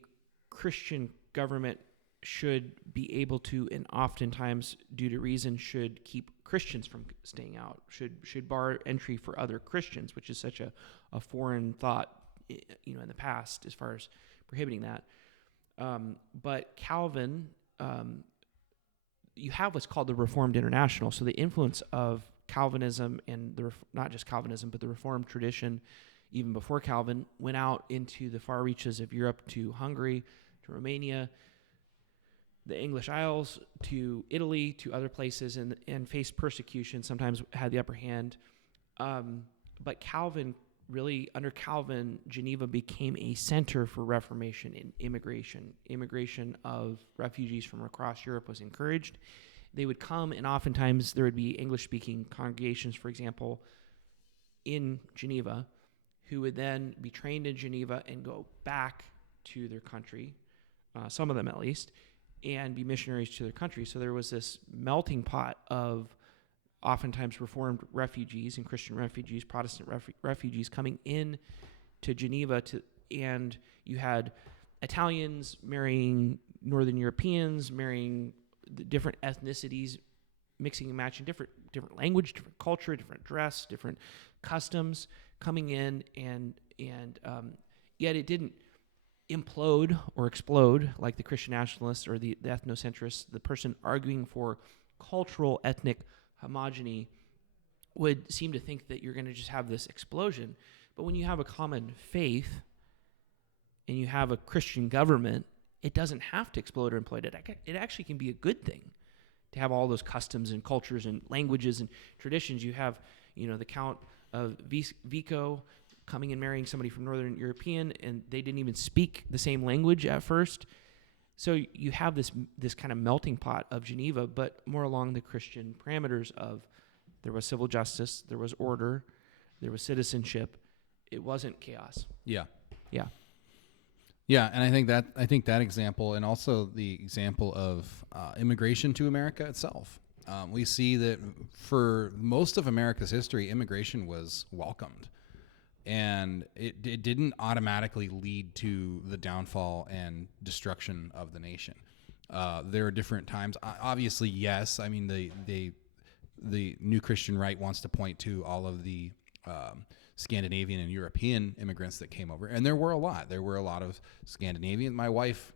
Christian government should be able to, and oftentimes due to reason, should keep Christians from staying out, should bar entry for other Christians, which is such a foreign thought, in the past as far as prohibiting that. But Calvin, you have what's called the Reformed International. So the influence of Calvinism and not just Calvinism, but the Reformed tradition, even before Calvin, went out into the far reaches of Europe, to Hungary, to Romania, the English Isles, to Italy, to other places, and faced persecution, sometimes had the upper hand. But Calvin really under Calvin, Geneva became a center for Reformation in immigration. Immigration of refugees from across Europe was encouraged. They would come, and oftentimes there would be English-speaking congregations, for example, in Geneva, who would then be trained in Geneva and go back to their country, some of them at least, and be missionaries to their country. So there was this melting pot of oftentimes Reformed refugees and Christian refugees, Protestant refugees coming in to Geneva, and you had Italians marrying Northern Europeans, marrying the different ethnicities, mixing and matching, different language, different culture, different dress, different customs coming in, and yet it didn't implode or explode like the Christian nationalists or the ethnocentrists. The person arguing for cultural, ethnic homogeny would seem to think that you're going to just have this explosion. But when you have a common faith and you have a Christian government, it doesn't have to explode or implode. It actually can be a good thing to have all those customs and cultures and languages and traditions. You have, the Count of Vico coming and marrying somebody from Northern European, and they didn't even speak the same language at first. So you have this kind of melting pot of Geneva, but more along the Christian parameters of there was civil justice, there was order, there was citizenship. It wasn't chaos. Yeah. Yeah. Yeah, and I think that example, and also the example of immigration to America itself. We see that for most of America's history, immigration was welcomed. And it didn't automatically lead to the downfall and destruction of the nation. There are different times. Obviously, yes. I mean, the New Christian Right wants to point to all of the Scandinavian and European immigrants that came over, and there were a lot. There were a lot of Scandinavian. My wife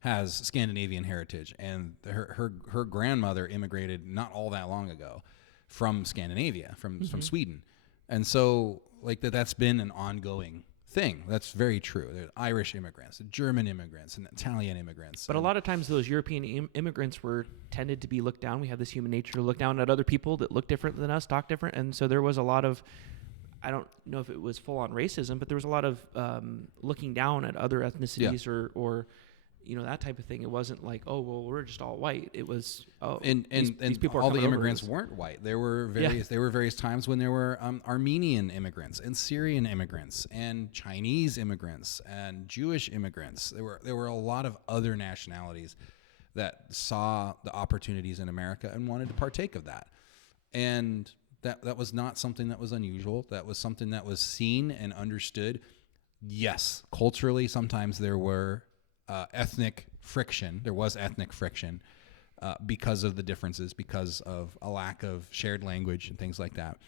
has Scandinavian heritage, and her grandmother immigrated not all that long ago from Scandinavia, from Sweden. And so, that's been an ongoing thing. That's very true. There's Irish immigrants, German immigrants, and Italian immigrants. But a lot of times those European immigrants were tended to be looked down. We have this human nature to look down at other people that look different than us, talk different. And so there was a lot of, I don't know if it was full-on racism, but there was a lot of looking down at other ethnicities or that type of thing. It wasn't like, oh, well, we're just all white. It was, these people all the immigrants weren't white. There were various times when there were Armenian immigrants and Syrian immigrants and Chinese immigrants and Jewish immigrants. There were a lot of other nationalities that saw the opportunities in America and wanted to partake of that. And that was not something that was unusual. That was something that was seen and understood. Yes, culturally, sometimes there were ethnic friction. There was ethnic friction because of the differences, because of a lack of shared language and things like that.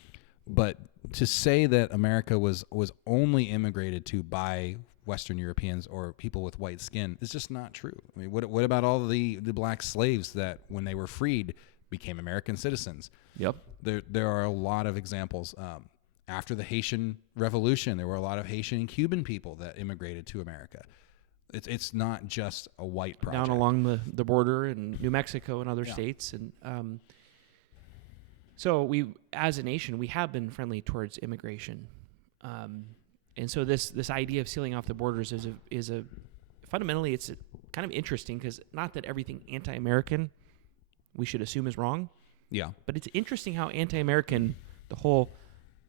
But to say that America was only immigrated to by Western Europeans or people with white skin is just not true. I mean, what about all the black slaves that, when they were freed, became American citizens? Yep. There are a lot of examples. After the Haitian Revolution, there were a lot of Haitian and Cuban people that immigrated to America. It's not just a white project. Down along the border in New Mexico and other states. And so we, as a nation, we have been friendly towards immigration. And so this idea of sealing off the borders is a fundamentally, it's kind of interesting, because not that everything anti-American we should assume is wrong. Yeah. But it's interesting how anti-American the whole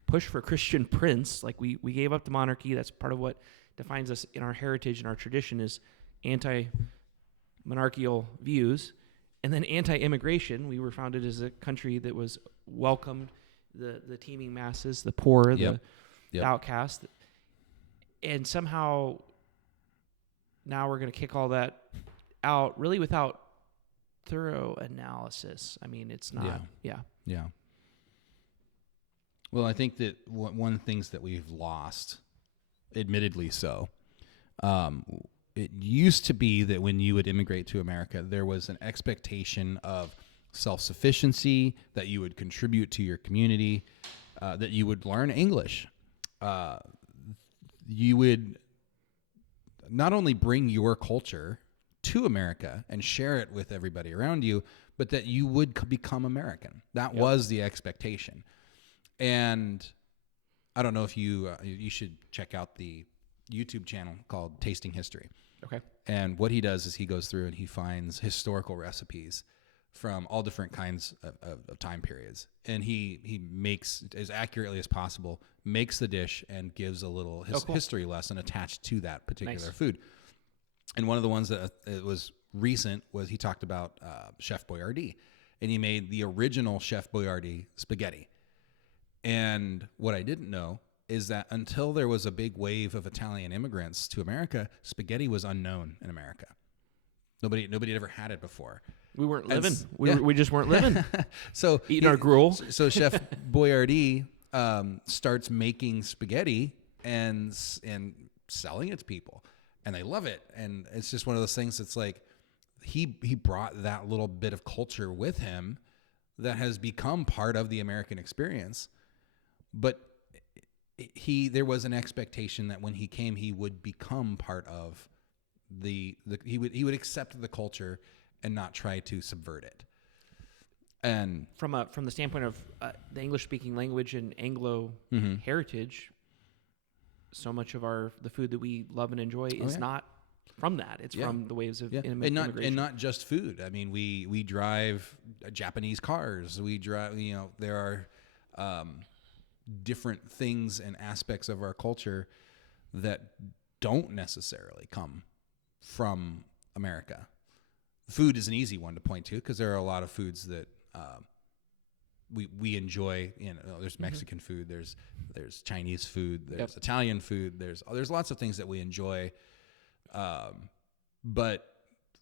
push for Christian prince, like we gave up the monarchy. That's part of what defines us in our heritage and our tradition, is anti-monarchical views. And then anti-immigration. We were founded as a country that was welcomed the teeming masses, the poor, the outcast. And somehow now we're going to kick all that out, really without thorough analysis. I mean, it's not. Yeah. Well, I think that one of the things that we've lost, admittedly so, it used to be that when you would immigrate to America, there was an expectation of self-sufficiency, that you would contribute to your community, that you would learn English. You would not only bring your culture to America and share it with everybody around you, but that you would become American. That was the expectation. And I don't know if you should check out the YouTube channel called Tasting History. Okay. And what he does is he goes through and he finds historical recipes from all different kinds of time periods. And he makes, as accurately as possible, makes the dish and gives a little history lesson attached to that particular food. And one of the ones that it was recent was he talked about Chef Boyardee. And he made the original Chef Boyardee spaghetti. And what I didn't know is that until there was a big wave of Italian immigrants to America, spaghetti was unknown in America. Nobody had ever had it before. We weren't living. We just weren't living. So eating our gruel. So Chef Boyardee starts making spaghetti and selling it to people, and they love it. And it's just one of those things that's like he brought that little bit of culture with him that has become part of the American experience. But there was an expectation that when he came, he would become part of he would accept the culture and not try to subvert it. And from the standpoint of the English speaking language and Anglo heritage, so much of the food that we love and enjoy is not from that. It's from the waves of immigration. And not just food. I mean, we drive Japanese cars. We drive, there are different things and aspects of our culture that don't necessarily come from America. Food is an easy one to point to because there are a lot of foods that we enjoy. There's Mexican food, there's Chinese food, there's Italian food, there's lots of things that we enjoy, but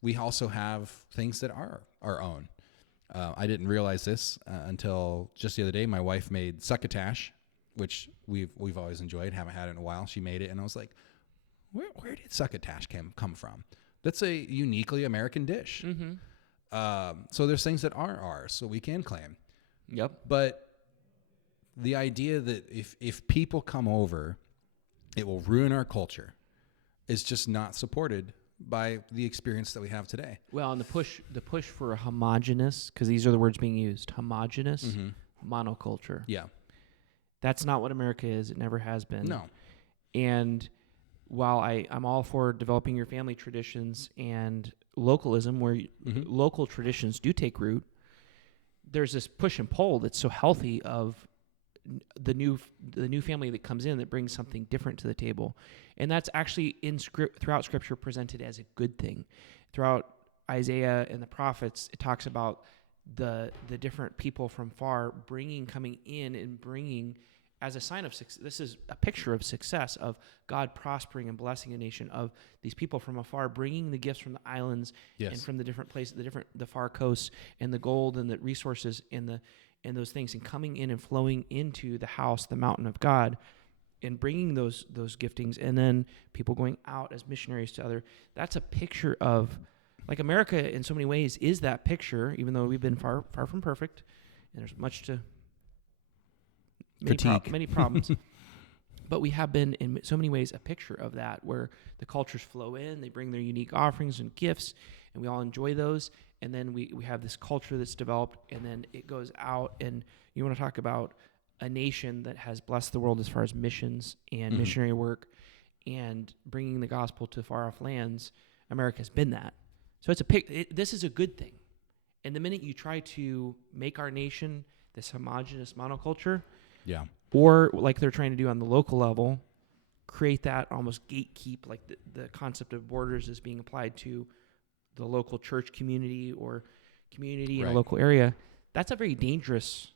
we also have things that are our own. I didn't realize this until just the other day. My wife made succotash, which we've always enjoyed. Haven't had it in a while. She made it, and I was like, where did succotash come from? That's a uniquely American dish. So there's things that are ours, so we can claim. Yep. But the idea that if people come over, it will ruin our culture is just not supported by the experience that we have today. Well, and the push for a homogenous, because these are the words being used, homogenous monoculture. Yeah. That's not what America is. It never has been. No. And while I'm all for developing your family traditions and localism, where local traditions do take root, there's this push and pull that's so healthy of the new family that comes in that brings something different to the table. And that's actually throughout Scripture presented as a good thing. Throughout Isaiah and the prophets, it talks about the different people from far coming in and bringing as a sign of success. This is a picture of success, of God prospering and blessing a nation, of these people from afar bringing the gifts from the islands and from the different places, the far coasts, and the gold and the resources and those things, and coming in and flowing into the house, the mountain of God, and bringing those giftings, and then people going out as missionaries to other. That's a picture of, like, America in so many ways is that picture, even though we've been far from perfect, and there's much to many problems. But we have been in so many ways a picture of that, where the cultures flow in, they bring their unique offerings and gifts, and we all enjoy those. And then we have this culture that's developed, and then it goes out. And you want to talk about a nation that has blessed the world as far as missions and missionary work and bringing the gospel to far off lands. America's been that. So this is a good thing. And the minute you try to make our nation this homogenous monoculture, or like they're trying to do on the local level, create that almost gatekeep, like the concept of borders is being applied to the local church community or community in a local area. That's a very dangerous.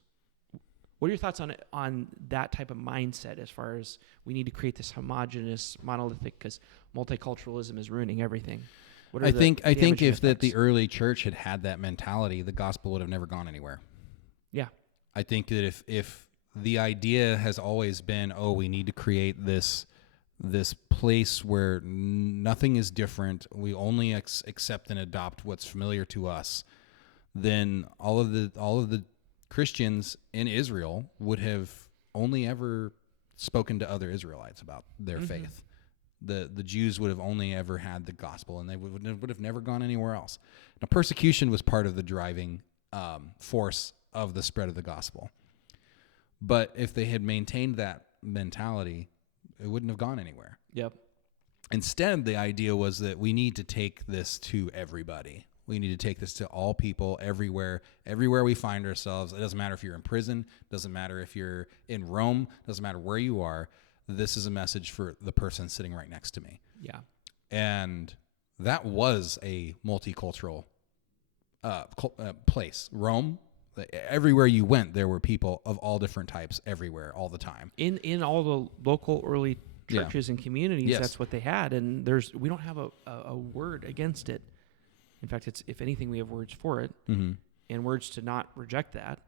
What are your thoughts on that type of mindset, as far as we need to create this homogenous, monolithic, because multiculturalism is ruining everything? I think if the early church had that mentality, the gospel would have never gone anywhere. Yeah. I think that if the idea has always been, we need to create this place where nothing is different, we only accept and adopt what's familiar to us, then all of the Christians in Israel would have only ever spoken to other Israelites about their faith. The Jews would have only ever had the gospel, and they would have never gone anywhere else. Now, persecution was part of the driving force of the spread of the gospel. But if they had maintained that mentality, it wouldn't have gone anywhere. Yep. Instead, the idea was that we need to take this to everybody. We need to take this to all people everywhere we find ourselves. It doesn't matter if you're in prison, doesn't matter if you're in Rome, doesn't matter where you are. This is a message for the person sitting right next to me. Yeah. And that was a multicultural place. Rome, everywhere you went, there were people of all different types everywhere, all the time. In all the local early churches and communities, Yes. that's what they had. And we don't have a word against it. In fact, it's, if anything, we have words for it and words to not reject that.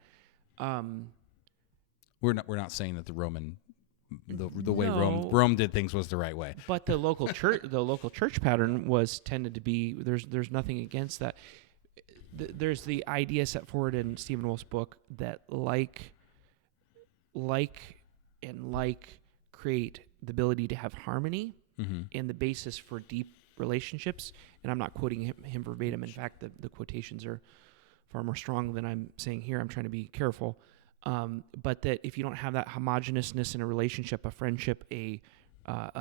We're not saying that the Roman, the way No. Rome did things was the right way. But the local church pattern tended to be, there's nothing against that. There's the idea set forward in Stephen Wolf's book that like create the ability to have harmony and the basis for deep relationships. And I'm not quoting him verbatim. In fact, the quotations are far more strong than I'm saying here. I'm trying to be careful. But that if you don't have that homogeneousness in a relationship, a friendship, a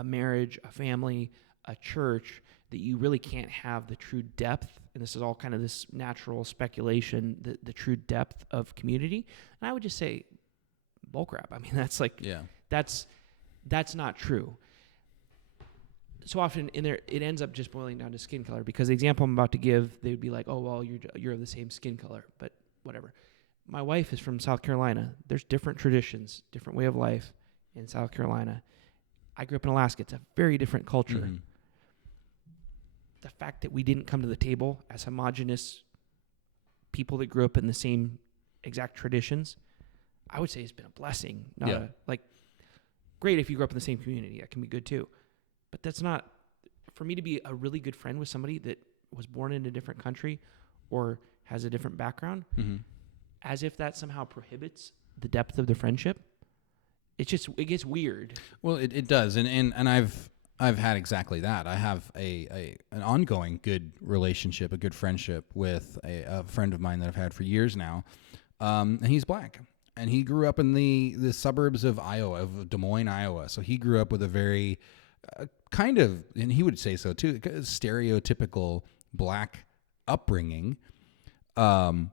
marriage, a family, a church, that you really can't have the true depth. And this is all kind of this natural speculation, the true depth of community. And I would just say, bullcrap. I mean, that's like, that's not true. So often in there, it ends up just boiling down to skin color, because the example I'm about to give, they would be like, oh, well, you're of the same skin color, but whatever. My wife is from South Carolina. There's different traditions, different way of life in South Carolina. I grew up in Alaska. It's a very different culture. The fact that we didn't come to the table as homogenous people that grew up in the same exact traditions, I would say has been a blessing. Great if you grew up in the same community. That can be good too. But that's not, for me to be a really good friend with somebody that was born in a different country or has a different background, as if that somehow prohibits the depth of the friendship. It gets weird. Well, it does. And I've had exactly that. I have an ongoing good relationship, a good friendship with a friend of mine that I've had for years now. And he's black. And he grew up in the suburbs of Iowa, of Des Moines, Iowa. So he grew up with a very kind of, and he would say so too, stereotypical black upbringing, and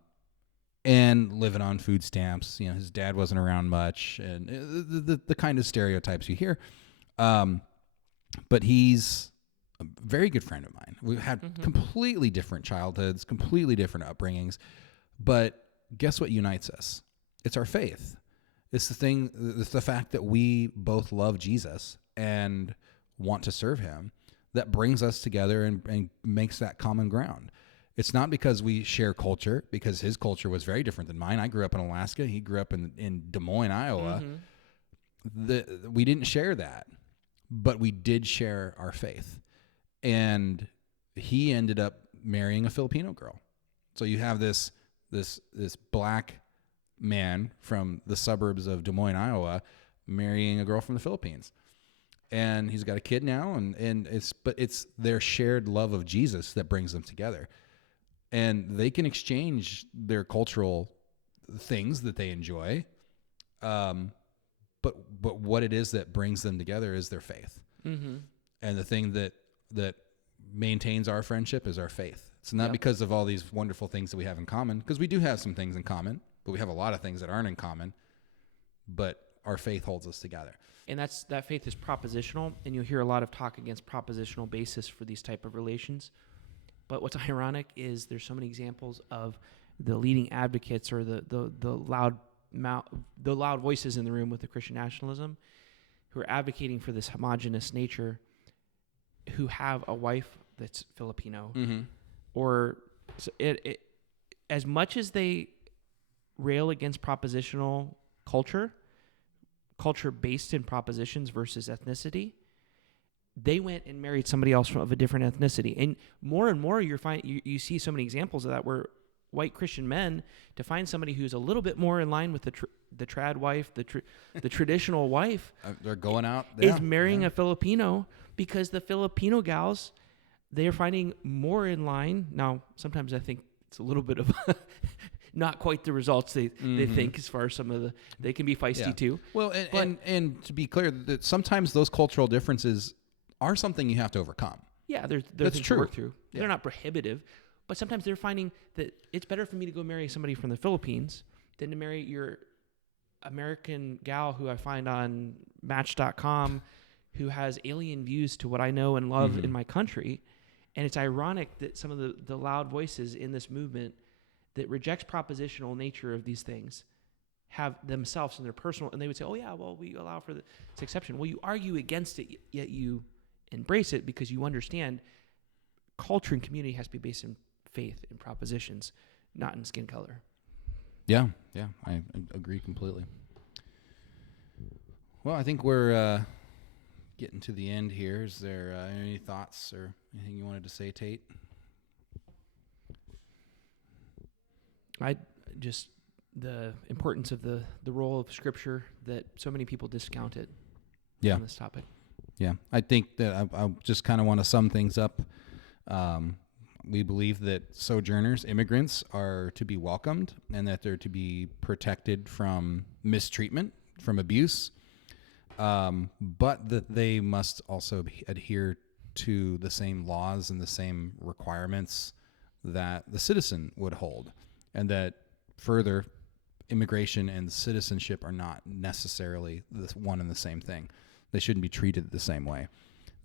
living on food stamps. You know, his dad wasn't around much, and the kind of stereotypes you hear. But he's a very good friend of mine. We've had completely different childhoods, completely different upbringings, but guess what unites us? It's our faith. It's the fact that we both love Jesus and want to serve him that brings us together and makes that common ground. It's not because we share culture, because his culture was very different than mine. I grew up in Alaska. He grew up in Des Moines, Iowa. We didn't share that, but we did share our faith. And he ended up marrying a Filipino girl. So you have this black man from the suburbs of Des Moines, Iowa, marrying a girl from the Philippines. And he's got a kid now, and it's their shared love of Jesus that brings them together. And they can exchange their cultural things that they enjoy, but what it is that brings them together is their faith. And the thing that maintains our friendship is our faith. It's not because of all these wonderful things that we have in common, because we do have some things in common, but we have a lot of things that aren't in common. But our faith holds us together. And that faith is propositional, and you'll hear a lot of talk against propositional basis for these type of relations. But what's ironic is there's so many examples of the leading advocates or the loud voices in the room with the Christian nationalism who are advocating for this homogenous nature, who have a wife that's Filipino, or as much as they rail against propositional culture based in propositions versus ethnicity, they went and married somebody else of a different ethnicity. And more you see so many examples of that, where white Christian men, to find somebody who's a little bit more in line with the trad wife, the traditional wife, they're going out, is marrying a Filipino, because the Filipino gals, they're finding more in line. Now, sometimes I think it's a little bit of not quite the results they think, as far as some of the, they can be feisty too. Well, and to be clear, that sometimes those cultural differences are something you have to overcome. Yeah, they're That's things true. to work through. Yeah. They're not prohibitive, but sometimes they're finding that it's better for me to go marry somebody from the Philippines than to marry your American gal who I find on Match.com who has alien views to what I know and love in my country. And it's ironic that some of the loud voices in this movement that rejects propositional nature of these things have themselves in their personal, and they would say, oh yeah, well, we allow for this exception. Well, you argue against it, yet you embrace it because you understand culture and community has to be based in faith and propositions, not in skin color. Yeah, I agree completely. Well, I think we're getting to the end here. Is there any thoughts or anything you wanted to say, Tate? I just, the importance of the role of Scripture, that so many people discount it on this topic. Yeah, I think that I just kind of want to sum things up. We believe that sojourners, immigrants, are to be welcomed and that they're to be protected from mistreatment, from abuse, but that they must also adhere to the same laws and the same requirements that the citizen would hold, and that further, immigration and citizenship are not necessarily the one and the same thing. They shouldn't be treated the same way.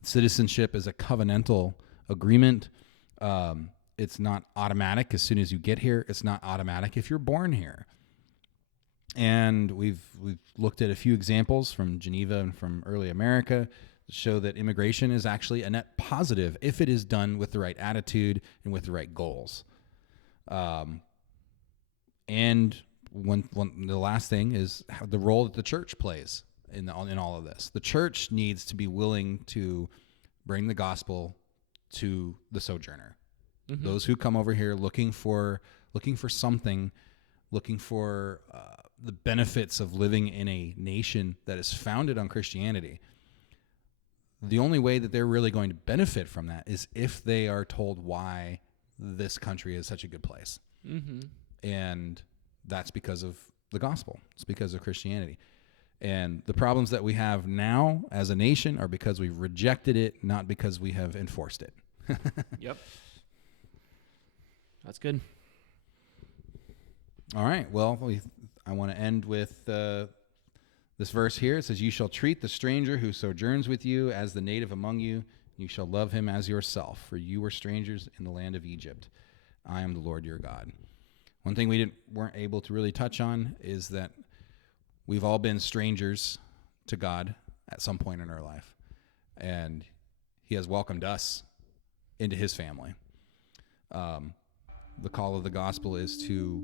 Citizenship is a covenantal agreement. It's not automatic as soon as you get here. It's not automatic if you're born here. And we've looked at a few examples from Geneva and from early America to show that immigration is actually a net positive if it is done with the right attitude and with the right goals. And the last thing is the role that the church plays in all of this. The church needs to be willing to bring the gospel to the sojourner, those who come over here looking for something, looking for the benefits of living in a nation that is founded on Christianity. The only way that they're really going to benefit from that is if they are told why this country is such a good place. And that's because of the gospel. It's because of Christianity. And the problems that we have now as a nation are because we've rejected it, not because we have enforced it. Yep. That's good. All right. Well, I want to end with this verse here. It says, "You shall treat the stranger who sojourns with you as the native among you. You shall love him as yourself, for you were strangers in the land of Egypt. I am the Lord your God." One thing we weren't able to really touch on is that we've all been strangers to God at some point in our life, and he has welcomed us into his family. The call of the gospel is to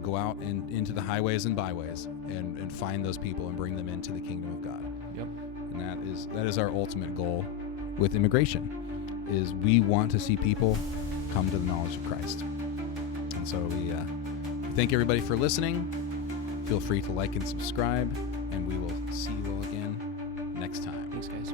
go out and into the highways and byways and find those people and bring them into the kingdom of God. Yep. And that is our ultimate goal with immigration, is we want to see people come to the knowledge of Christ. And so we thank everybody for listening. Feel free to like and subscribe, and we will see you all again next time. Thanks, guys.